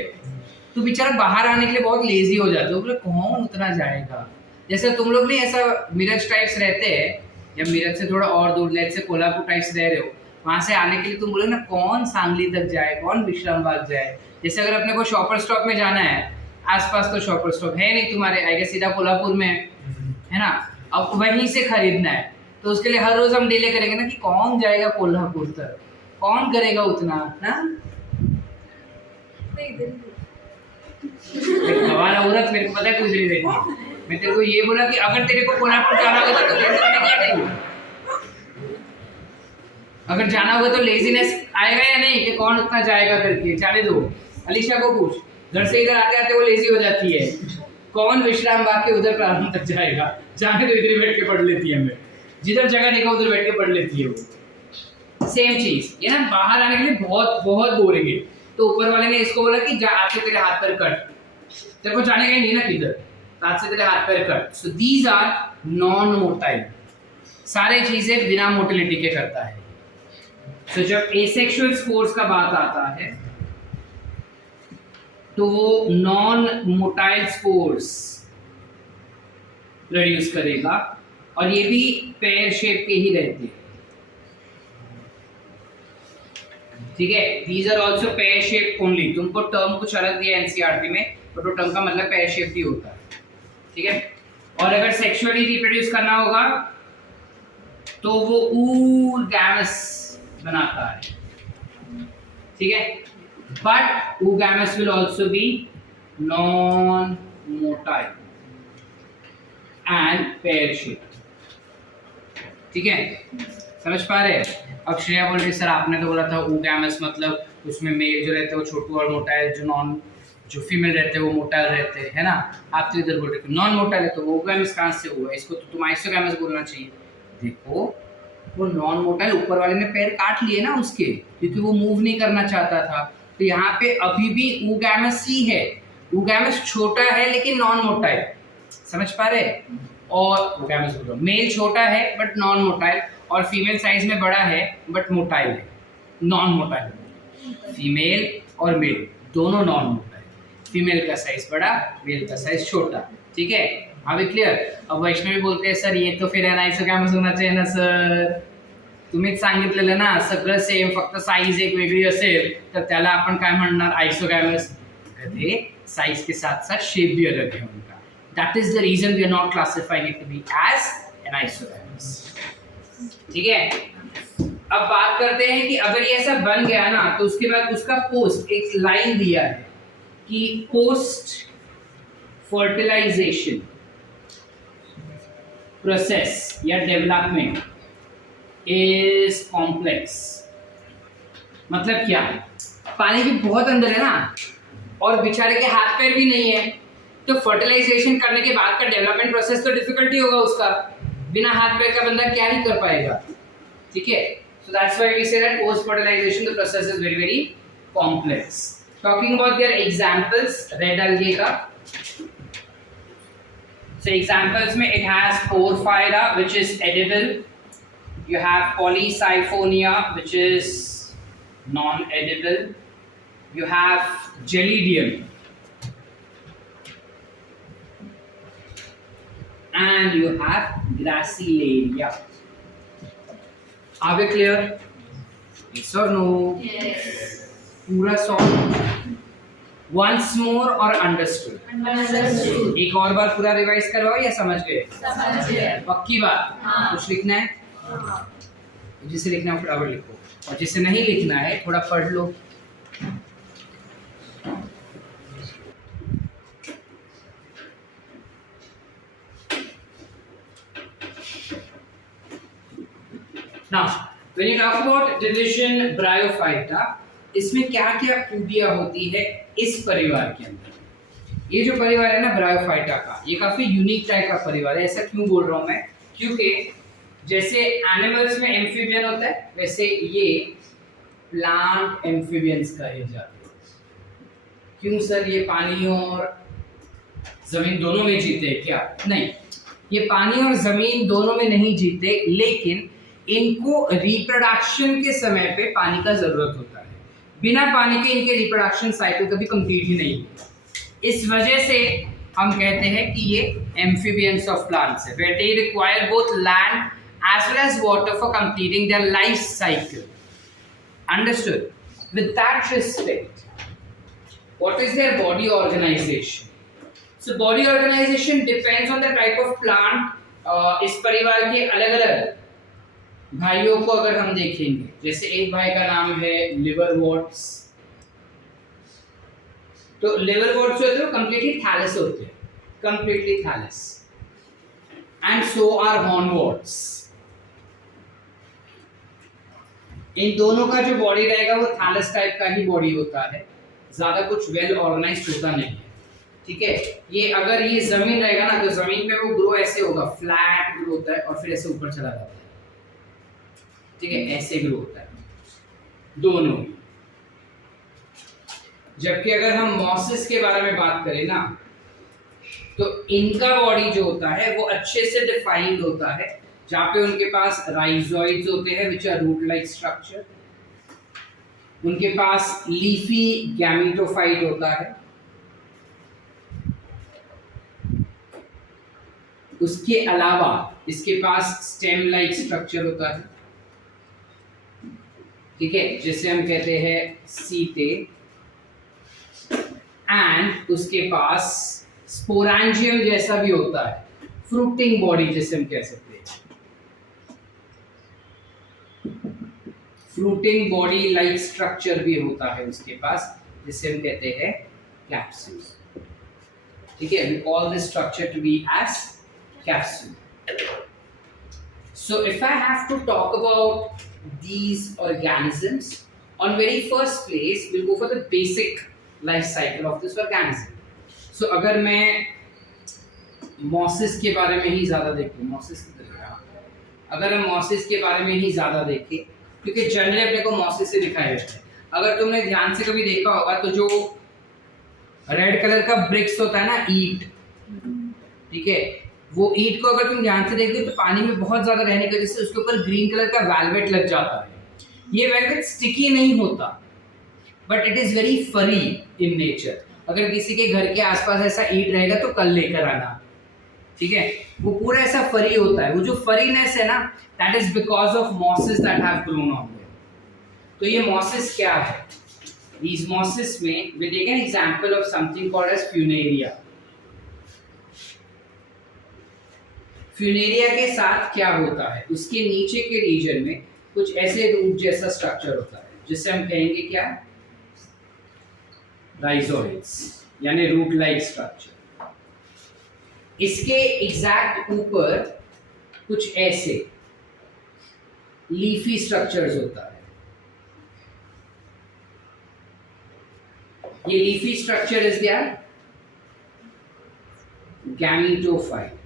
तो बेचारा बाहर आने के लिए बहुत लेजी हो जाता है। बोले कौन उतना जाएगा? जैसे तुम लोग नहीं ऐसा मिरज टाइप्स रहते हैं, या मिरज से थोड़ा और दूर, लेट से कोल्हापुर टाइप्स रह रहे हो, वहां से आने के लिए तुम बोले ना कौन सांगली तक जाए, कौन विश्रामबाग जाए। जैसे अगर अपने को शॉपर स्टॉप में जाना है, आसपास तो शॉपर स्टॉप है नहीं तुम्हारे, आई गेस सीधा कोल्हापुर में है ना, अब वहीं से खरीदना है, तो उसके लिए हर रोज हम डिले करेंगे ना कि कौन जाएगा कोल्हापुर तक, कौन करेगा उतना ना। हमारा औरत मेरे को पता है कुछ नहीं देती। मैं तेरे को ये बोला कि अगर तेरे को कोल्हापुर जाना होगा तो लेजी बनेगी या नहीं? अगर जाना होगा तो लेजीनेस आएगा या नहीं कि कौन उतना जाएगा करके? जाने दो, अलीशा को पूछ, घर से इधर आते आते वो लेजी हो जाती है, कौन विश्राम बाग के उधर प्रारंभ तक जाएगा? जाने तो इधर बैठ के पढ़ लेती है, हमें जिधर जगह देखा उधर बैठ के पढ़ लेती है वो। सेम चीज ये ना, बाहर आने के लिए बहुत बहुत बोरिंग है। तो ऊपर वाले ने इसको बोला कि जा आपसे तेरे हाथ पैर कट, तेरे को जाने का नहीं ना किधर, हाथ से तेरे हाथ पैर cut. So these are non motile, सारे चीजें बिना मोटिलिटी के करता है। सो जब एसेक्सुअल स्पोर्स का बात आता है तो वो नॉन मोटाइल स्पोर्स प्रोड्यूस करेगा, और ये भी पेयर शेप के ही रहते हैं, ठीक है। These are also pear shape only. तुमको टर्म कुछ अलग दिया एनसीईआरटी में, बट वो टर्म का मतलब पेयर शेप ही होता है, ठीक है। और अगर सेक्सुअली रिप्रोड्यूस करना होगा तो वो ऊर गैमस बनाता है, ठीक है। but oogamous will also be non-motile and pear shaped. ठीक है, समझ पा रहे हैं? अब श्रेया बोल रही सर आपने तो बोला था oogamous मतलब उसमें मेल जो रहते हैं वो छोटू और मोटाइल, जो फीमेल रहते हैं वो मोटाइल रहते हैं, है ना? आप तो इधर बोल रहे थे नॉन मोटाइल है, तो वो oogamous कहाँ से हुआ? इसको तो तुम आइसोगैमस बोलना चाहिए। देखो वो नॉन मोटाइल ऊपर वाले ने पैर काट लिए ना उसके, क्योंकि वो मूव नहीं करना चाहता था, तो यहाँ पे अभी भी oogamous ही है। oogamous छोटा है लेकिन नॉन मोटाइल, समझ पा रहे? और oogamous बोलो मेल छोटा है बट नॉन मोटाइल, और फीमेल साइज में बड़ा है बट मोटाइल है, नॉन मोटाइल। फीमेल और मेल दोनों नॉन मोटाइल, फीमेल का साइज बड़ा, मेल का साइज छोटा, ठीक है? अभी क्लियर? अब वैष्णवी बोलते हैं सर ये तो फिर आयसोगॅमस होना चाहिए ना सर, तुम्हीच सांगितलेलं ना सगळं सेम, फक्त साइज एक वेगळी असेल तर त्याला आपण काय म्हणणार? आयसोगॅमस। ते साइज के साथ साथ शेप भी अलग है उनका, that is the reason we are not classifying it to be as an isogamous, ठीक है? अब बात करते हैं कि अगर ये ऐसा बन गया ना तो उसके बाद उसका पोस्ट, एक लाइन दिया है कि पोस्ट फर्टिलाइजेशन प्रोसेस या डेवलपमेंट इज कॉम्प्लेक्स। मतलब क्या? पानी भी बहुत अंदर है ना, और बेचारे के हाथ पैर भी नहीं है, तो फर्टिलाइजेशन करने के बाद का डेवलपमेंट प्रोसेस तो डिफिकल्ट ही होगा उसका, बिना हाथ पैर का बंदा क्या ही कर पाएगा, ठीक है? So that's why we say that post fertilization the process is very very complex. Talking about their examples, red algae का, so examples में it has Porphyra which is edible, you have Polysiphonia which is non-edible, you have Gelidium, and you have Gracilaria. Are we clear? Yes or no? Yes. पूरा solve once more or understood? Understood. एक और बार पूरा रिवाइज करवाओ या समझ गए? समझ गए। पक्की बात? हाँ। कुछ लिखना है? हाँ। जिसे लिखना है फटाफट लिखो, और जिसे नहीं लिखना है थोड़ा पढ़ लो। Now, when you talk about division Bryophyta, इसमें क्या क्या खूबियां होती है इस परिवार के अंदर? ये जो परिवार है ना ब्रायोफाइटा का, ये काफी यूनिक टाइप का परिवार है। ऐसा क्यों बोल रहा हूँ मैं? क्योंकि जैसे एनिमल्स में एम्फीबियन होता है, वैसे ये प्लांट एम्फीबियंस कहे जाते हैं। क्यों सर? ये पानी और जमीन दोनों में जीते हैं क्या? नहीं, ये पानी और जमीन दोनों में नहीं जीते, लेकिन इनको रिप्रोडक्शन के समय पे पानी का जरूरत होता है। बिना पानी के इनके रिप्रोडक्शन साइकिल कभी कंप्लीट ही नहीं होता। इस वजह से हम कहते हैं कि ये एम्फीबियंस ऑफ प्लांट्स है, where they require both land as well as water for completing their life cycle. Understood? With that respect, what is their body organization? So body organization depends on the type of plant. इस परिवार के अलग अलग भाइयों को अगर हम देखेंगे, जैसे एक भाई का नाम है लिवरवर्ट्स, तो लिवरवर्ट्स जो है वो कंप्लीटली थैलस होते हैं, completely thallus, and so are hornworts. इन दोनों का जो बॉडी रहेगा वो थैलस टाइप का ही बॉडी होता है, ज्यादा कुछ वेल ऑर्गेनाइज्ड होता नहीं है, ठीक है? ये अगर ये जमीन रहेगा ना तो जमीन पे वो ग्रो ऐसे होगा, फ्लैट ग्रो होता है और फिर ऐसे ऊपर चला जाता है, ठीक है? ऐसे ग्रो होता है दोनों। जबकि अगर हम मॉसेस के बारे में बात करें ना, तो इनका बॉडी जो होता है वो अच्छे से डिफाइंड होता है, जहां पे उनके पास राइजोइड्स होते हैं which are root like structure, उनके पास लीफी गैमेटोफाइट होता है, उसके अलावा इसके पास स्टेम लाइक स्ट्रक्चर होता है, ठीक है, जिसे हम कहते हैं सीटे, एंड उसके पास स्पोरेंजियम जैसा भी होता है, फ्रूटिंग बॉडी जिसे हम कह सकते हैं, फ्रूटिंग बॉडी लाइक स्ट्रक्चर भी होता है उसके पास, जिसे हम कहते हैं कैप्सूल। ठीक है, we call this structure to be as capsule. So if I have to talk about these organisms, on very first place we'll go for the basic life cycle of this organism. So अगर मैं मॉसिस के बारे में ही ज़्यादा देखूँ, अगर हम मॉसिस के बारे में ही ज़्यादा देखें, क्योंकि जनरली अपने को मॉसिस से दिखाया जाता है। अगर तुमने ध्यान से कभी देखा होगा तो जो रेड कलर का ब्रिक्स होता है ना, ईट, ठीक है, वो ईट को अगर तुम ध्यान से देखते हो तो पानी में बहुत ज़्यादा रहने की वजह से उसके ऊपर ग्रीन कलर का वेलवेट लग जाता है। ये वेलवेट स्टिकी नहीं होता, बट इट इज़ वेरी फरी इन नेचर। अगर किसी के घर के आसपास ऐसा ईट रहेगा तो कल लेकर आना, ठीक है, वो पूरा ऐसा फरी होता है। वो जो फरीनेस है ना, that is because of mosses that have grown on their. तो ये मॉसेस क्या है? These mosses में we take an example of something called as funaria. Funaria के साथ क्या होता है, उसके नीचे के रीजन में कुछ ऐसे रूट जैसा स्ट्रक्चर होता है जिसे हम कहेंगे क्या, राइजोइड्स, यानी रूट लाइक स्ट्रक्चर। इसके एग्जैक्ट ऊपर कुछ ऐसे लीफी स्ट्रक्चर्स होता है। ये leafy structure is there gametophyte,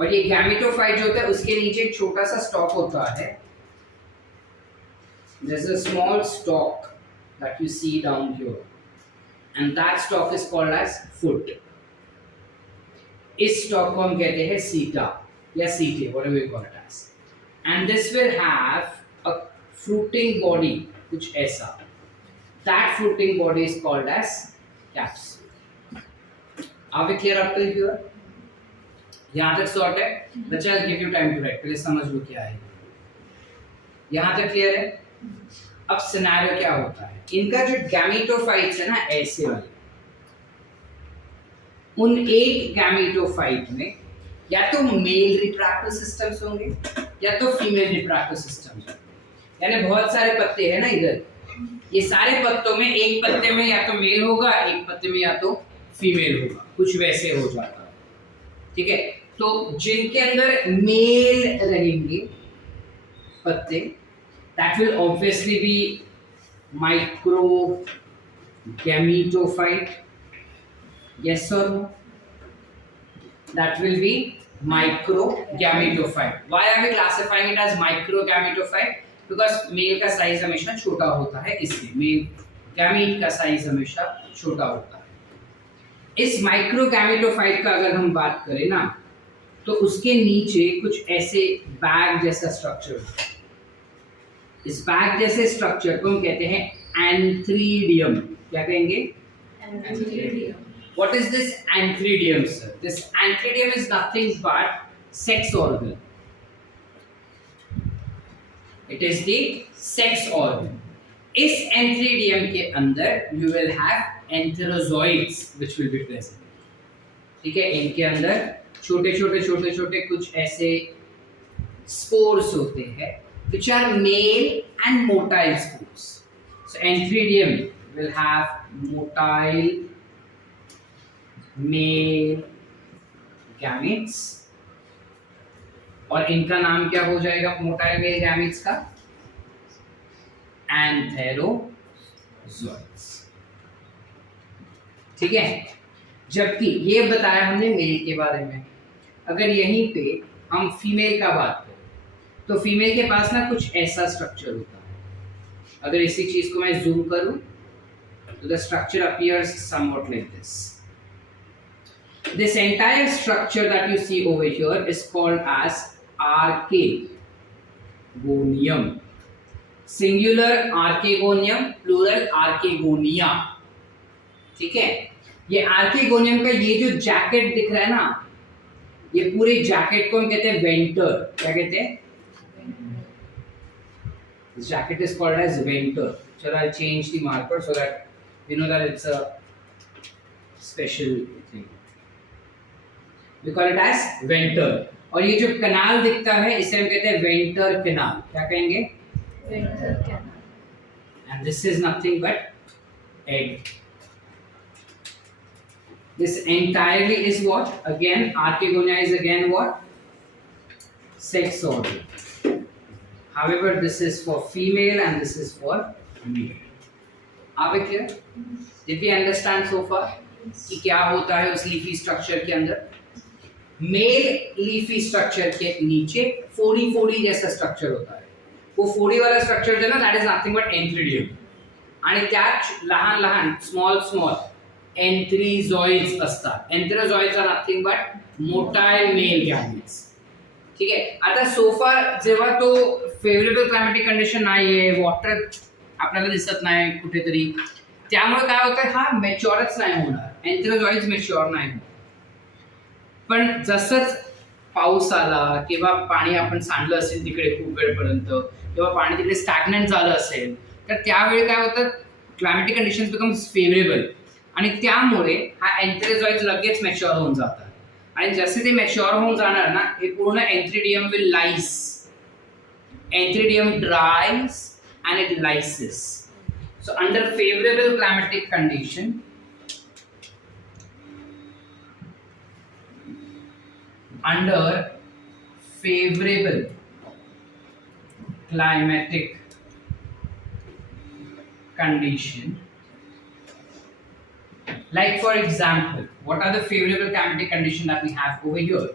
और ये गैमेटोफाइट जो होता है उसके नीचे एक छोटा सा स्टॉक होता है। There's a small stalk that you see down here, and that stalk is called as foot. इस स्टॉक को हम कहते हैं सीटा या सीटे, whatever you call it as. And this will have a fruiting body, कुछ ऐसा। That fruiting body is called as capsule. Are we clear up till here? यहाँ तक सॉर्ट है? बच्चा, I'll give you time to write. पहले समझ लो क्या है। यहाँ तक क्लियर है? अब सिनेरियो क्या होता है? इनका जो गैमेटोफाइट्स है ना, ऐसे वाले, उन एक गैमेटोफाइट में या तो मेल रिप्रोडक्टिव सिस्टम्स होंगे या तो फीमेल रिप्रोडक्टिव सिस्टम्स होंगे। यानी बहुत सारे पत्ते हैं ना इधर, ये सारे पत्तों में एक पत्ते में या तो मेल होगा, एक पत्ते में या तो फीमेल होगा, कुछ वैसे हो जाता है। ठीक है, तो जिनके अंदर मेल रहेंगे पत्ते, that will obviously be micro gametophyte. Yes or no? That will be micro gametophyte. Why are we classifying it as micro gametophyte? Because male का साइज हमेशा छोटा होता है, इसलिए मेल गैमीट का साइज हमेशा छोटा होता है। इस माइक्रो गैमेटोफाइट का अगर हम बात करें ना, तो उसके नीचे कुछ ऐसे बैग जैसा स्ट्रक्चर होता है। इस बैग जैसे स्ट्रक्चर को हम कहते हैं एंथ्रीडियम। क्या कहेंगे? What is this antheridium, sir? This antheridium is nothing but sex organ. It is the sex organ. इस antheridium के अंदर you will have enterozoids which will be present. ठीक है, इनके अंदर छोटे कुछ ऐसे स्पोर्स होते हैं which are male and motile spores. So antheridium will have motile male gametes, और इनका नाम क्या हो जाएगा मोटाइल मेल गैमेट्स का? एंथेरोजोइड्स। ठीक है, जबकि ये बताया हमने मेल के बारे में। अगर यहीं पे हम फीमेल का बात करें तो फीमेल के पास ना कुछ ऐसा स्ट्रक्चर होता है। अगर इसी चीज को मैं जूम करूं तो the structure appears somewhat like this. This entire structure that you see over here is called as archegonium. Singular archegonium, plural archegonia. ठीक है, ये आर्केगोनियम का ये जो जैकेट दिख रहा है ना, ये पूरे जैकेट को हम कहते हैं वेंटर। क्या कहते हैं? This jacket is called as venter. So I'll change the marker so that you know that it's a special thing. We call it as venter. और ये जो कनाल दिखता है इसे हम कहते हैं वेंटर कनाल। क्या कहेंगे? Venter canal. And this is nothing but egg. This entirely is what? Again, Archegonia is again what? Sex organ. However, this is for female and this is for male. Are we clear? Did we understand so far? कि क्या होता है उस लीफी स्ट्रक्चर के अंदर? मेल लीफी स्ट्रक्चर के नीचे फोड़ी जैसा स्ट्रक्चर होता है. वो फोड़ी वाला स्ट्रक्चर जो ना, that is nothing but entheridium. आणि त्यात लहान लहान स्मॉल एन्थ्रीझॉइड्स असतात. Antherozoids are nothing but motile male gametes. ठीक आहे. आता सोफार जेव्हा तो फेवरेबल क्लायमॅटिक कंडिशन नाहीये, वॉटर आपल्याला दिसत नाही कुठेतरी, त्यामुळे काय होतं, हा मॅच्युअरच नाही होणार, एन्थ्रोझॉइड्स मॅच्युअर नाही होणार. पण जसंच पाऊस आला किंवा पाणी आपण सांडलं असेल तिकडे खूप वेळपर्यंत, किंवा पाणी तिकडे स्टॅग्नंट झालं असेल, तर त्यावेळी काय होतं, क्लायमॅटिक कंडिशन्स बिकम्स फेवरेबल आणि त्यामुळे हा एन्थ्रोझॉइड्स लगेच मॅच्युअर होऊन जातात. आणि जसे ते मॅच्युअर होऊन जाणार ना, हे पूर्ण antheridium will lyse. Antheridium dries and it lyses. So under favorable climatic condition, under favorable climatic condition, like for example, what are the favorable climatic condition that we have over here?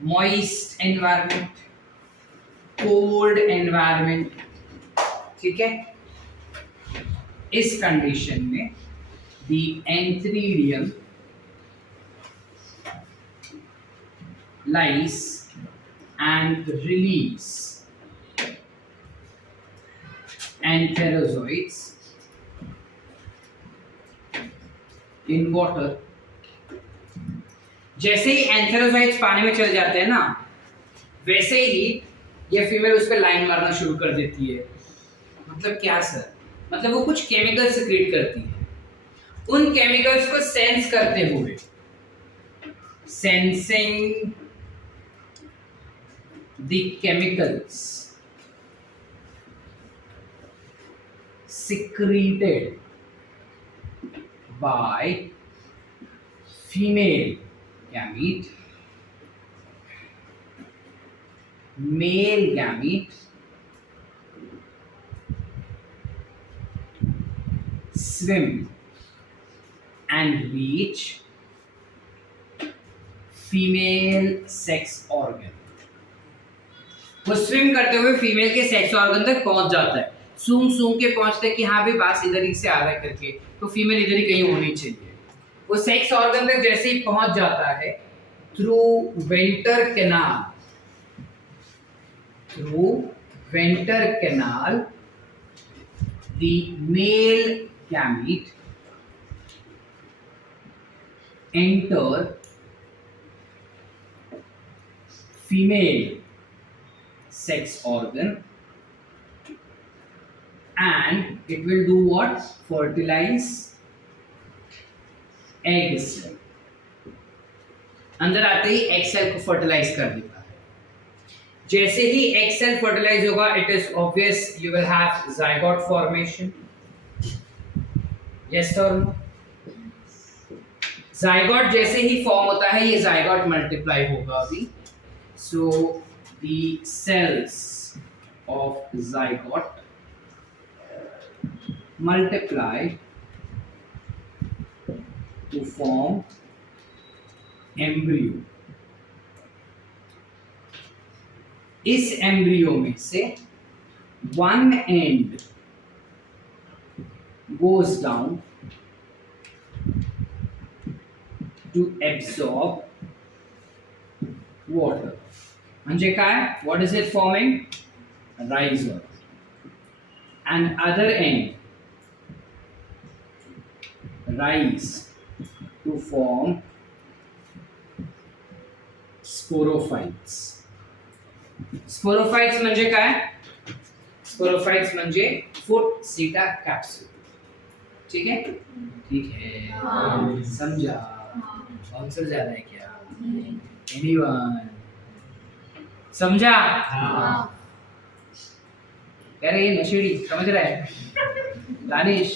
Moist environment, cold environment. ठीक है. इस कंडीशन में the entheridium lies and release enterozoids in water. जैसे ही एंथेरोजॉइड्स पानी में चले जाते हैं ना, वैसे ही ये फीमेल उस पर लाइन मारना शुरू कर देती है. मतलब क्या सर? मतलब वो कुछ केमिकल सिक्रीट करती है. उन केमिकल्स को सेंस करते हुए, sensing the chemicals secreted by female gamete, male gamete swim and reach female sex organ. वो स्विम करते हुए फीमेल के सेक्स ऑर्गन तक पहुंच जाता है. सूंघ के पहुंचते कि हाँ भाई बास इधर ही से आ रहा है करके, तो फीमेल इधर ही कहीं होनी चाहिए. वो सेक्स ऑर्गन तक जैसे ही पहुंच जाता है, through venter canal the male gamete enter female sex organ and it will do what? Fertilize egg cell. अंदर आते ही एग सेल को फर्टिलाइज कर देता है. जैसे ही एग सेल फर्टिलाइज होगा, it is obvious you will have zygote formation. Yes और नो? जाइगोट जैसे ही फॉर्म होता है, ये जाइगोट मल्टीप्लाई होगा अभी. So the cells of zygote multiply to form embryo. इस एम्ब्रियो में से one end goes down to absorb water. म्हणजे काय? What is it forming? Rhizome. And other end rise to form sporophytes. Sporophytes म्हणजे काय? स्पोरोफाइट्स म्हणजे फुट सीटा कैप्सूल. ठीक है? ठीक है. हाँ. समझा? आंसर ज्यादा है क्या? एनीवन? समझा? हाँ. कह रहे ये नशेड़ी समझ रहा है? दानिश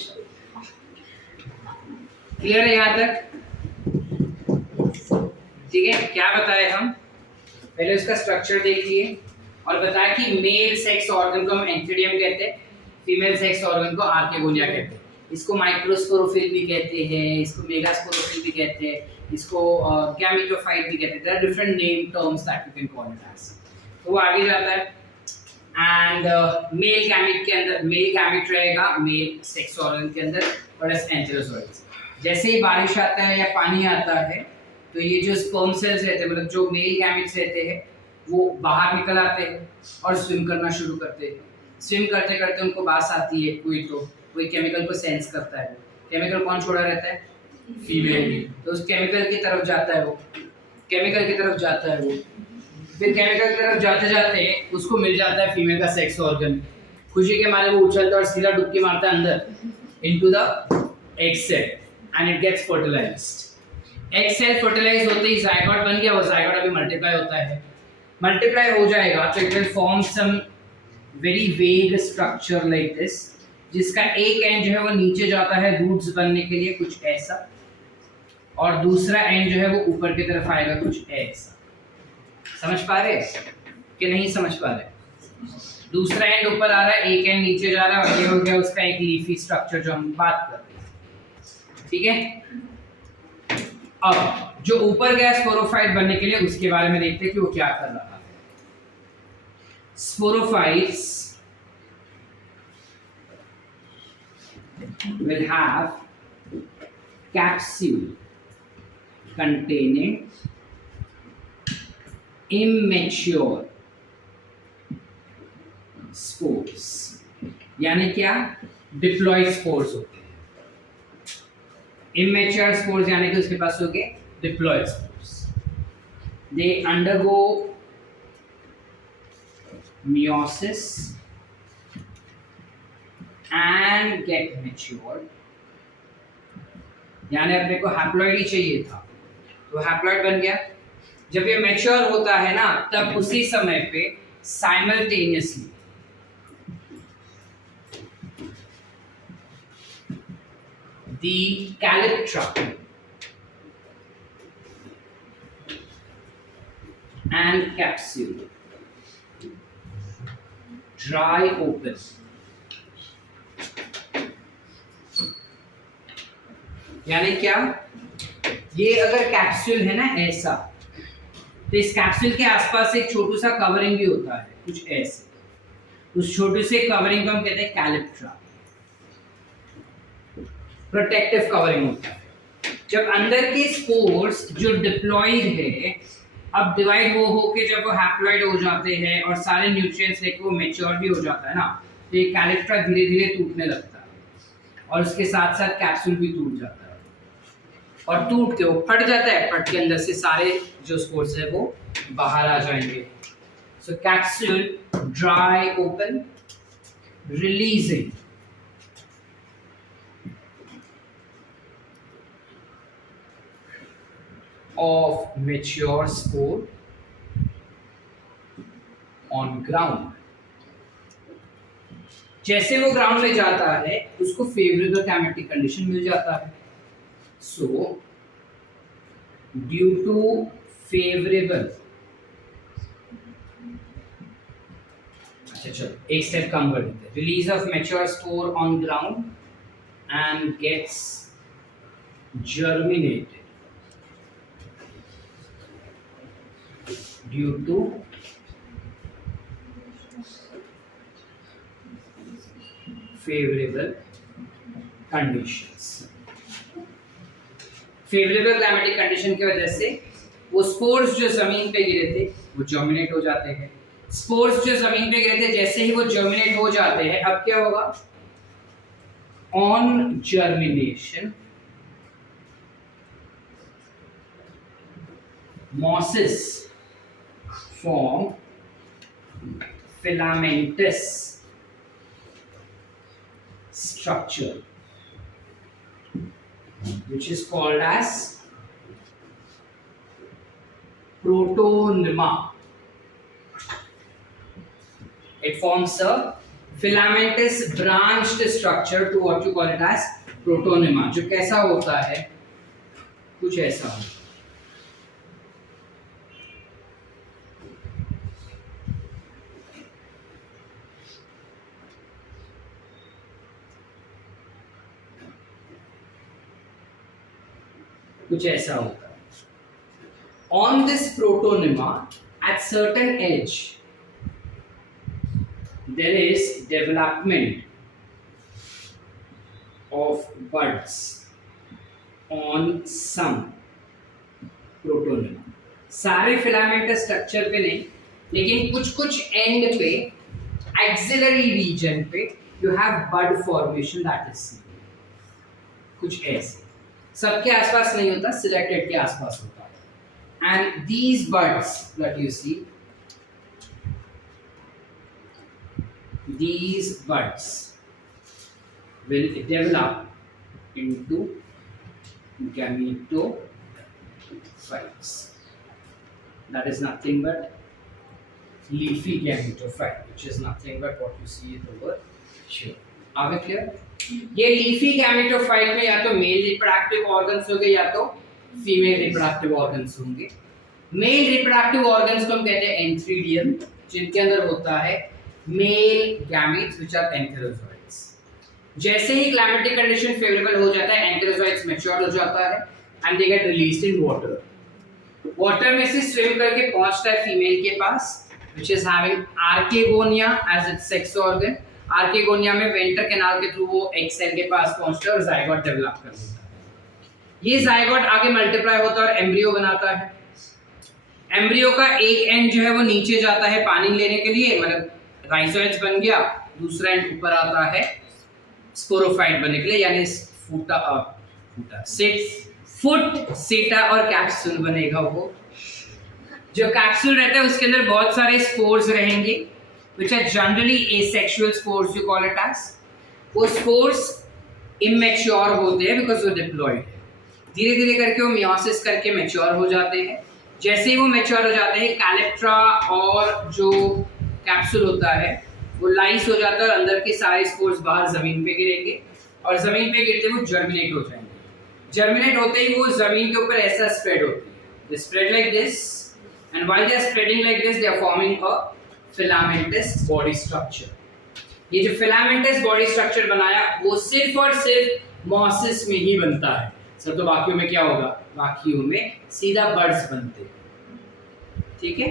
क्लियर है यहाँ तक? ठीक है, क्या बताए हम? पहले उसका स्ट्रक्चर देखिए और बताया कि मेल सेक्स ऑर्गन को हम एंथीडियम कहते हैं, फीमेल सेक्स ऑर्गन को आर्केगोनिया कहते हैं। इसको माइक्रोस्पोरोफिल भी कहते हैं, इसको मेगास्पोरोफिल भी कहते हैं, इसको गैमेटोफाइट भी कहते हैं। There are different name terms that you can call it as. तो वो आगे जाता है एंड मेल गैमेट के अंदर मेल गैमेट रहेगा मेल सेक्स ऑर्गन के अंदर और एंथेरोजोइड्स। जैसे ही बारिश आता है या पानी आता है तो ये जो स्पर्म सेल्स रहते हैं, मतलब जो मेल गैमेट्स रहते हैं, वो बाहर निकल आते हैं और स्विम करना शुरू करते हैं। स्विम करते करते उनको बास आती है, कोई केमिकल को सेंस करता है। केमिकल कौन छोड़ा रहता है? फीमेल। तो उस केमिकल की तरफ जाता है वो, केमिकल की तरफ जाता है वो, फिर केमिकल की तरफ जाते जाते उसको मिल जाता है फीमेल का सेक्स ऑर्गन। खुशी के मारे वो उछलता है और सीधा डुबकी मारता है अंदर into the egg cell and it gets fertilised. Egg cell fertilise होते ही जायगोट बन गया। वो जायगोट अभी मल्टीप्लाई होता है, मल्टीप्लाई हो जाएगा तो it will form some very vague structure like this, जिसका एक एंड जो है वो नीचे जाता है रूट्स बनने के लिए, कुछ ऐसा, और दूसरा एंड जो है वो ऊपर की तरफ आएगा, कुछ ऐसा। समझ पा रहे कि नहीं समझ पा रहे? दूसरा एंड ऊपर आ रहा है, एक एंड नीचे जा रहा है, और ये हो गया उसका एक लीफी स्ट्रक्चर जो हम बात कर रहे हैं। ठीक है, अब जो ऊपर गया स्पोरोफाइट बनने के लिए, उसके बारे में देखते हैं कि वो क्या कर रहा है। Sporophytes will have capsule containing immature spores, यानी क्या? डिप्लॉयड स्पोर्स होते हैं। immature spores यानी कि उसके पास हो गए diploid spores. They undergo meiosis and get matured, यानी अपने को हैप्लॉइड ही चाहिए था तो हैप्लॉइड बन गया। जब ये मैच्योर होता है ना, तब उसी समय पे simultaneously the calyptra and capsule dry open, यानी क्या? ये अगर कैप्सूल है ना ऐसा, तो इस कैप्सूल के आसपास एक छोटू सा कवरिंग भी होता है, कुछ ऐसे। उस छोटे से कवरिंग को हम कहते हैं कैलिप्ट्रा, प्रोटेक्टिव कवरिंग होता है। जब अंदर के स्पोर्स जो डिप्लॉयड है, अब डिवाइड वो होके जब वो हैप्लॉइड हो जाते हैं और सारे न्यूट्रिएंट्स लेके वो मैच्योर भी हो जाता है ना, तो ये कैलिप्ट्रा धीरे धीरे टूटने लगता है और उसके साथ साथ कैप्सूल भी टूट जाता है और टूट के वो फट जाता है। फट के अंदर से सारे जो स्पोर्स है वो बाहर आ जाएंगे। So capsule dry open, releasing of mature spore on ground। जैसे वो ग्राउंड में जाता है उसको फेवरेबल क्लाइमेटिक कंडीशन मिल जाता है। सो ड्यू टू फेवरेबल, अच्छा चलो एक स्टेप कम कर देते हैं, release of mature spore on ground and gets germinated due to favorable conditions। Favourable climatic condition की वजह से वो स्पोर्स जो जमीन पे गिरे थे वो जर्मिनेट हो जाते हैं। स्पोर्स जो जमीन पे गिरे थे, जैसे ही वो जर्मिनेट हो जाते हैं, अब क्या होगा? On germination mosses form filamentous structure which is called as protonema। It forms a filamentous branched structure to what you call it as protonema, जो कैसा होता है, कुछ ऐसा हो। कुछ ऐसा होता है। On this protonema, at certain edge, there is development of buds on some protonema. सारे filamentous structure पे नहीं, लेकिन कुछ कुछ end पे, axillary region पे, you have bud formation that is seen. कुछ ऐसे सबके आसपास नहीं होता, सिलेक्टेड के आसपास होता है। And these buds that you see, these buds will develop into gametophytes. That is nothing but leafy gametophyte, which is nothing but what you see over here. Are we clear? ये लीफी गैमेटोफाइट में या तो मेल रिप्रोडक्टिव ऑर्गन्स होंगे या तो फीमेल रिप्रोडक्टिव ऑर्गन्स होंगे। मेल रिप्रोडक्टिव ऑर्गन्स को हम कहते हैं एंथ्रीडियम, जिनके अंदर होता है मेल गैमेट्स व्हिच आर एंथेरोजोइड्स। जैसे ही क्लाइमेटिक कंडीशन फेवरेबल हो जाता है, एंथेरोजोइड्स मैच्योर हो जाता है and they get released in water. Water में से स्विम करके पहुंचता है फीमेल के पास, which is having archegonia as its sex organ. Archegonia में वेंटर कैनाल के थ्रू वो एग सेल के पास पहुंचता है और जाइगोट डेवलप कर देता है। ये जाइगोट आगे मल्टीप्लाई होता है और एम्ब्रियो बनाता है। एम्ब्रियो का एक एंड जो है वो नीचे जाता है पानी लेने के लिए, मतलब राइजोइड्स बन गया, दूसरा एंड ऊपर आता है स्पोरोफाइट बनने के लिए, यानी फुट सेटा और कैप्सूल बनेगा। वो जो कैप्सूल रहता है उसके अंदर बहुत सारे स्पोर्स रहेंगे, which are generally asexual spores you call it as। वो spores immature होते हैं because वो diploid है। धीरे धीरे करके वो meiosis करके mature हो जाते हैं। जैसे ही वो mature हो जाते हैं, कैलेप्ट्रा और जो कैप्सूल होता है वो लाइस हो जाता है और अंदर के सारे स्पोर्स बाहर जमीन पे गिरेंगे और जमीन पे गिरते वो जर्मिनेट हो जाएंगे। जर्मिनेट होते ही वो जमीन के ऊपर ऐसा स्प्रेड होती है, they spread like this and while they are spreading like this they are forming a filamentous body structure। ये जो filamentous body structure बनाया वो सिर्फ और सिर्फ मॉसिस में ही बनता है। सब तो बाकियों में क्या होगा, बाकियों में सीधा बर्ड्स बनते हैं। ठीक है,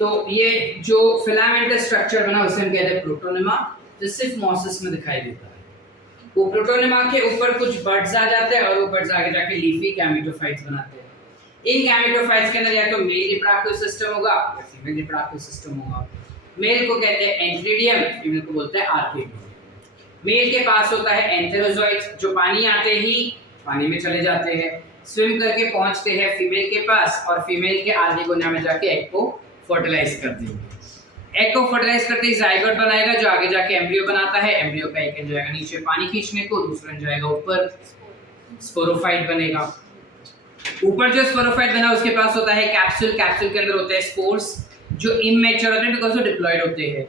तो ये जो filamentous structure बना उसे हम कहते हैं प्रोटोनिमा, जो सिर्फ मॉसिस में दिखाई देता है। वो प्रोटोनिमा के ऊपर कुछ बर्ड्स आ जाते हैं और वो बर्ड्स आगे जाके लीफी गैमेटोफाइट्स बनाते हैं। इन गैमेटोफाइट्स के अंदर या तो मेल रिप्रोडक्टिव सिस्टम होगा या फीमेल रिप्रोडक्टिव सिस्टम होगा। मेल को कहते हैं एंथ्रीडियम, फीमेल को बोलते हैं आर्केडियम। मेल के पास होता है एंथेरोजोइड्स, जो पानी आते ही पानी में चले जाते हैं, स्विम करके पहुंचते हैं फीमेल के पास और फीमेल के आर्केगोनिया में जाके एग को फर्टिलाइज कर देंगे। एग को फर्टिलाइज करते ही जाइगोट बनाएगा जो आगे जाके एम्ब्रियो बनाता है। एम्ब्रियो का एक एंड जाएगा नीचे पानी खींचने को, दूसरा एंड जाएगा ऊपर, स्पोरोफाइट बनेगा। ऊपर जो स्पोरोफाइट बना उसके पास होता है कैप्सूल, कैप्सूल के अंदर होते हैं स्पोर्स जो इमैच्योर होते हैं बिकॉज़ वो डिप्लॉयड होते हैं।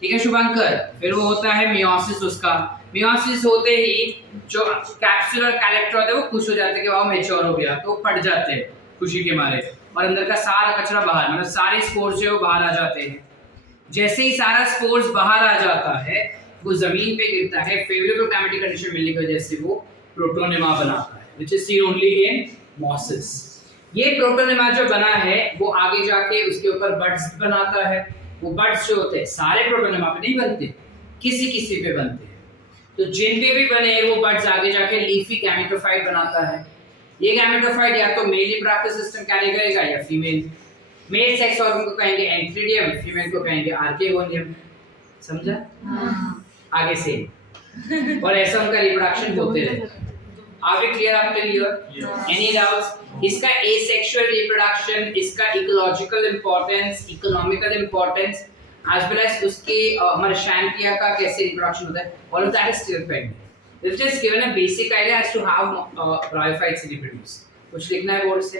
ठीक है शुभांकर, फिर वो होता है मियोसिस। उसका मियोसिस होते ही जो कैप्सूल और कैलेप्ट्रा होते हैं वो खुश हो जाते हैं कि वाह मैच्योर हो गया, तो फट जाते हैं खुशी के मारे और अंदर का सारा कचरा बाहर, मतलब सारे स्पोर्स जो है वो बाहर आ जाते हैं। जैसे ही सारा स्पोर्स बाहर आ जाता है वो जमीन पे गिरता है, फेवरेबल क्लाइमेटिक कंडीशन मिलने की वजह से वो प्रोटोनिमा बनाता है, which is seen only in mosses. ये प्रोटोनिमा जो बना है वो आगे जाके उसके ऊपर बड्स बनाता है। वो बड्स जो होते हैं सारे प्रोटोनिमा पे नहीं बनते, किसी किसी पे बनते हैं। तो जिन पे भी बने वो बड्स आगे जाके लीफी गैमेटोफाइट बनाता है। ये गैमेटोफाइट या तो मेल रिप्रोडक्टिव सिस्टम कैरी करेगा या फीमेल। मेल सेक्स ऑर्गन को कहेंगे एंथ्रीडियम, फीमेल को कहेंगे आर्केगोनियम। समझा? आगे से और ऐसा उनका रिप्रोडक्शन होते रहता है। Are we clear up till here? Yes. Any doubts? इसका asexual reproduction, इसका ecological importance, economical importance, as well as उसके हमारे शैंकिया का कैसे reproduction होता है, all of that is still pending. We've just given a basic idea as to how bryophytes reproduce. कुछ लिखना है बोर्ड से?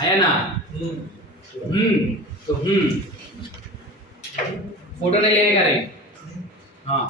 आया ना? तो फोटो नहीं लेने का रे? हाँ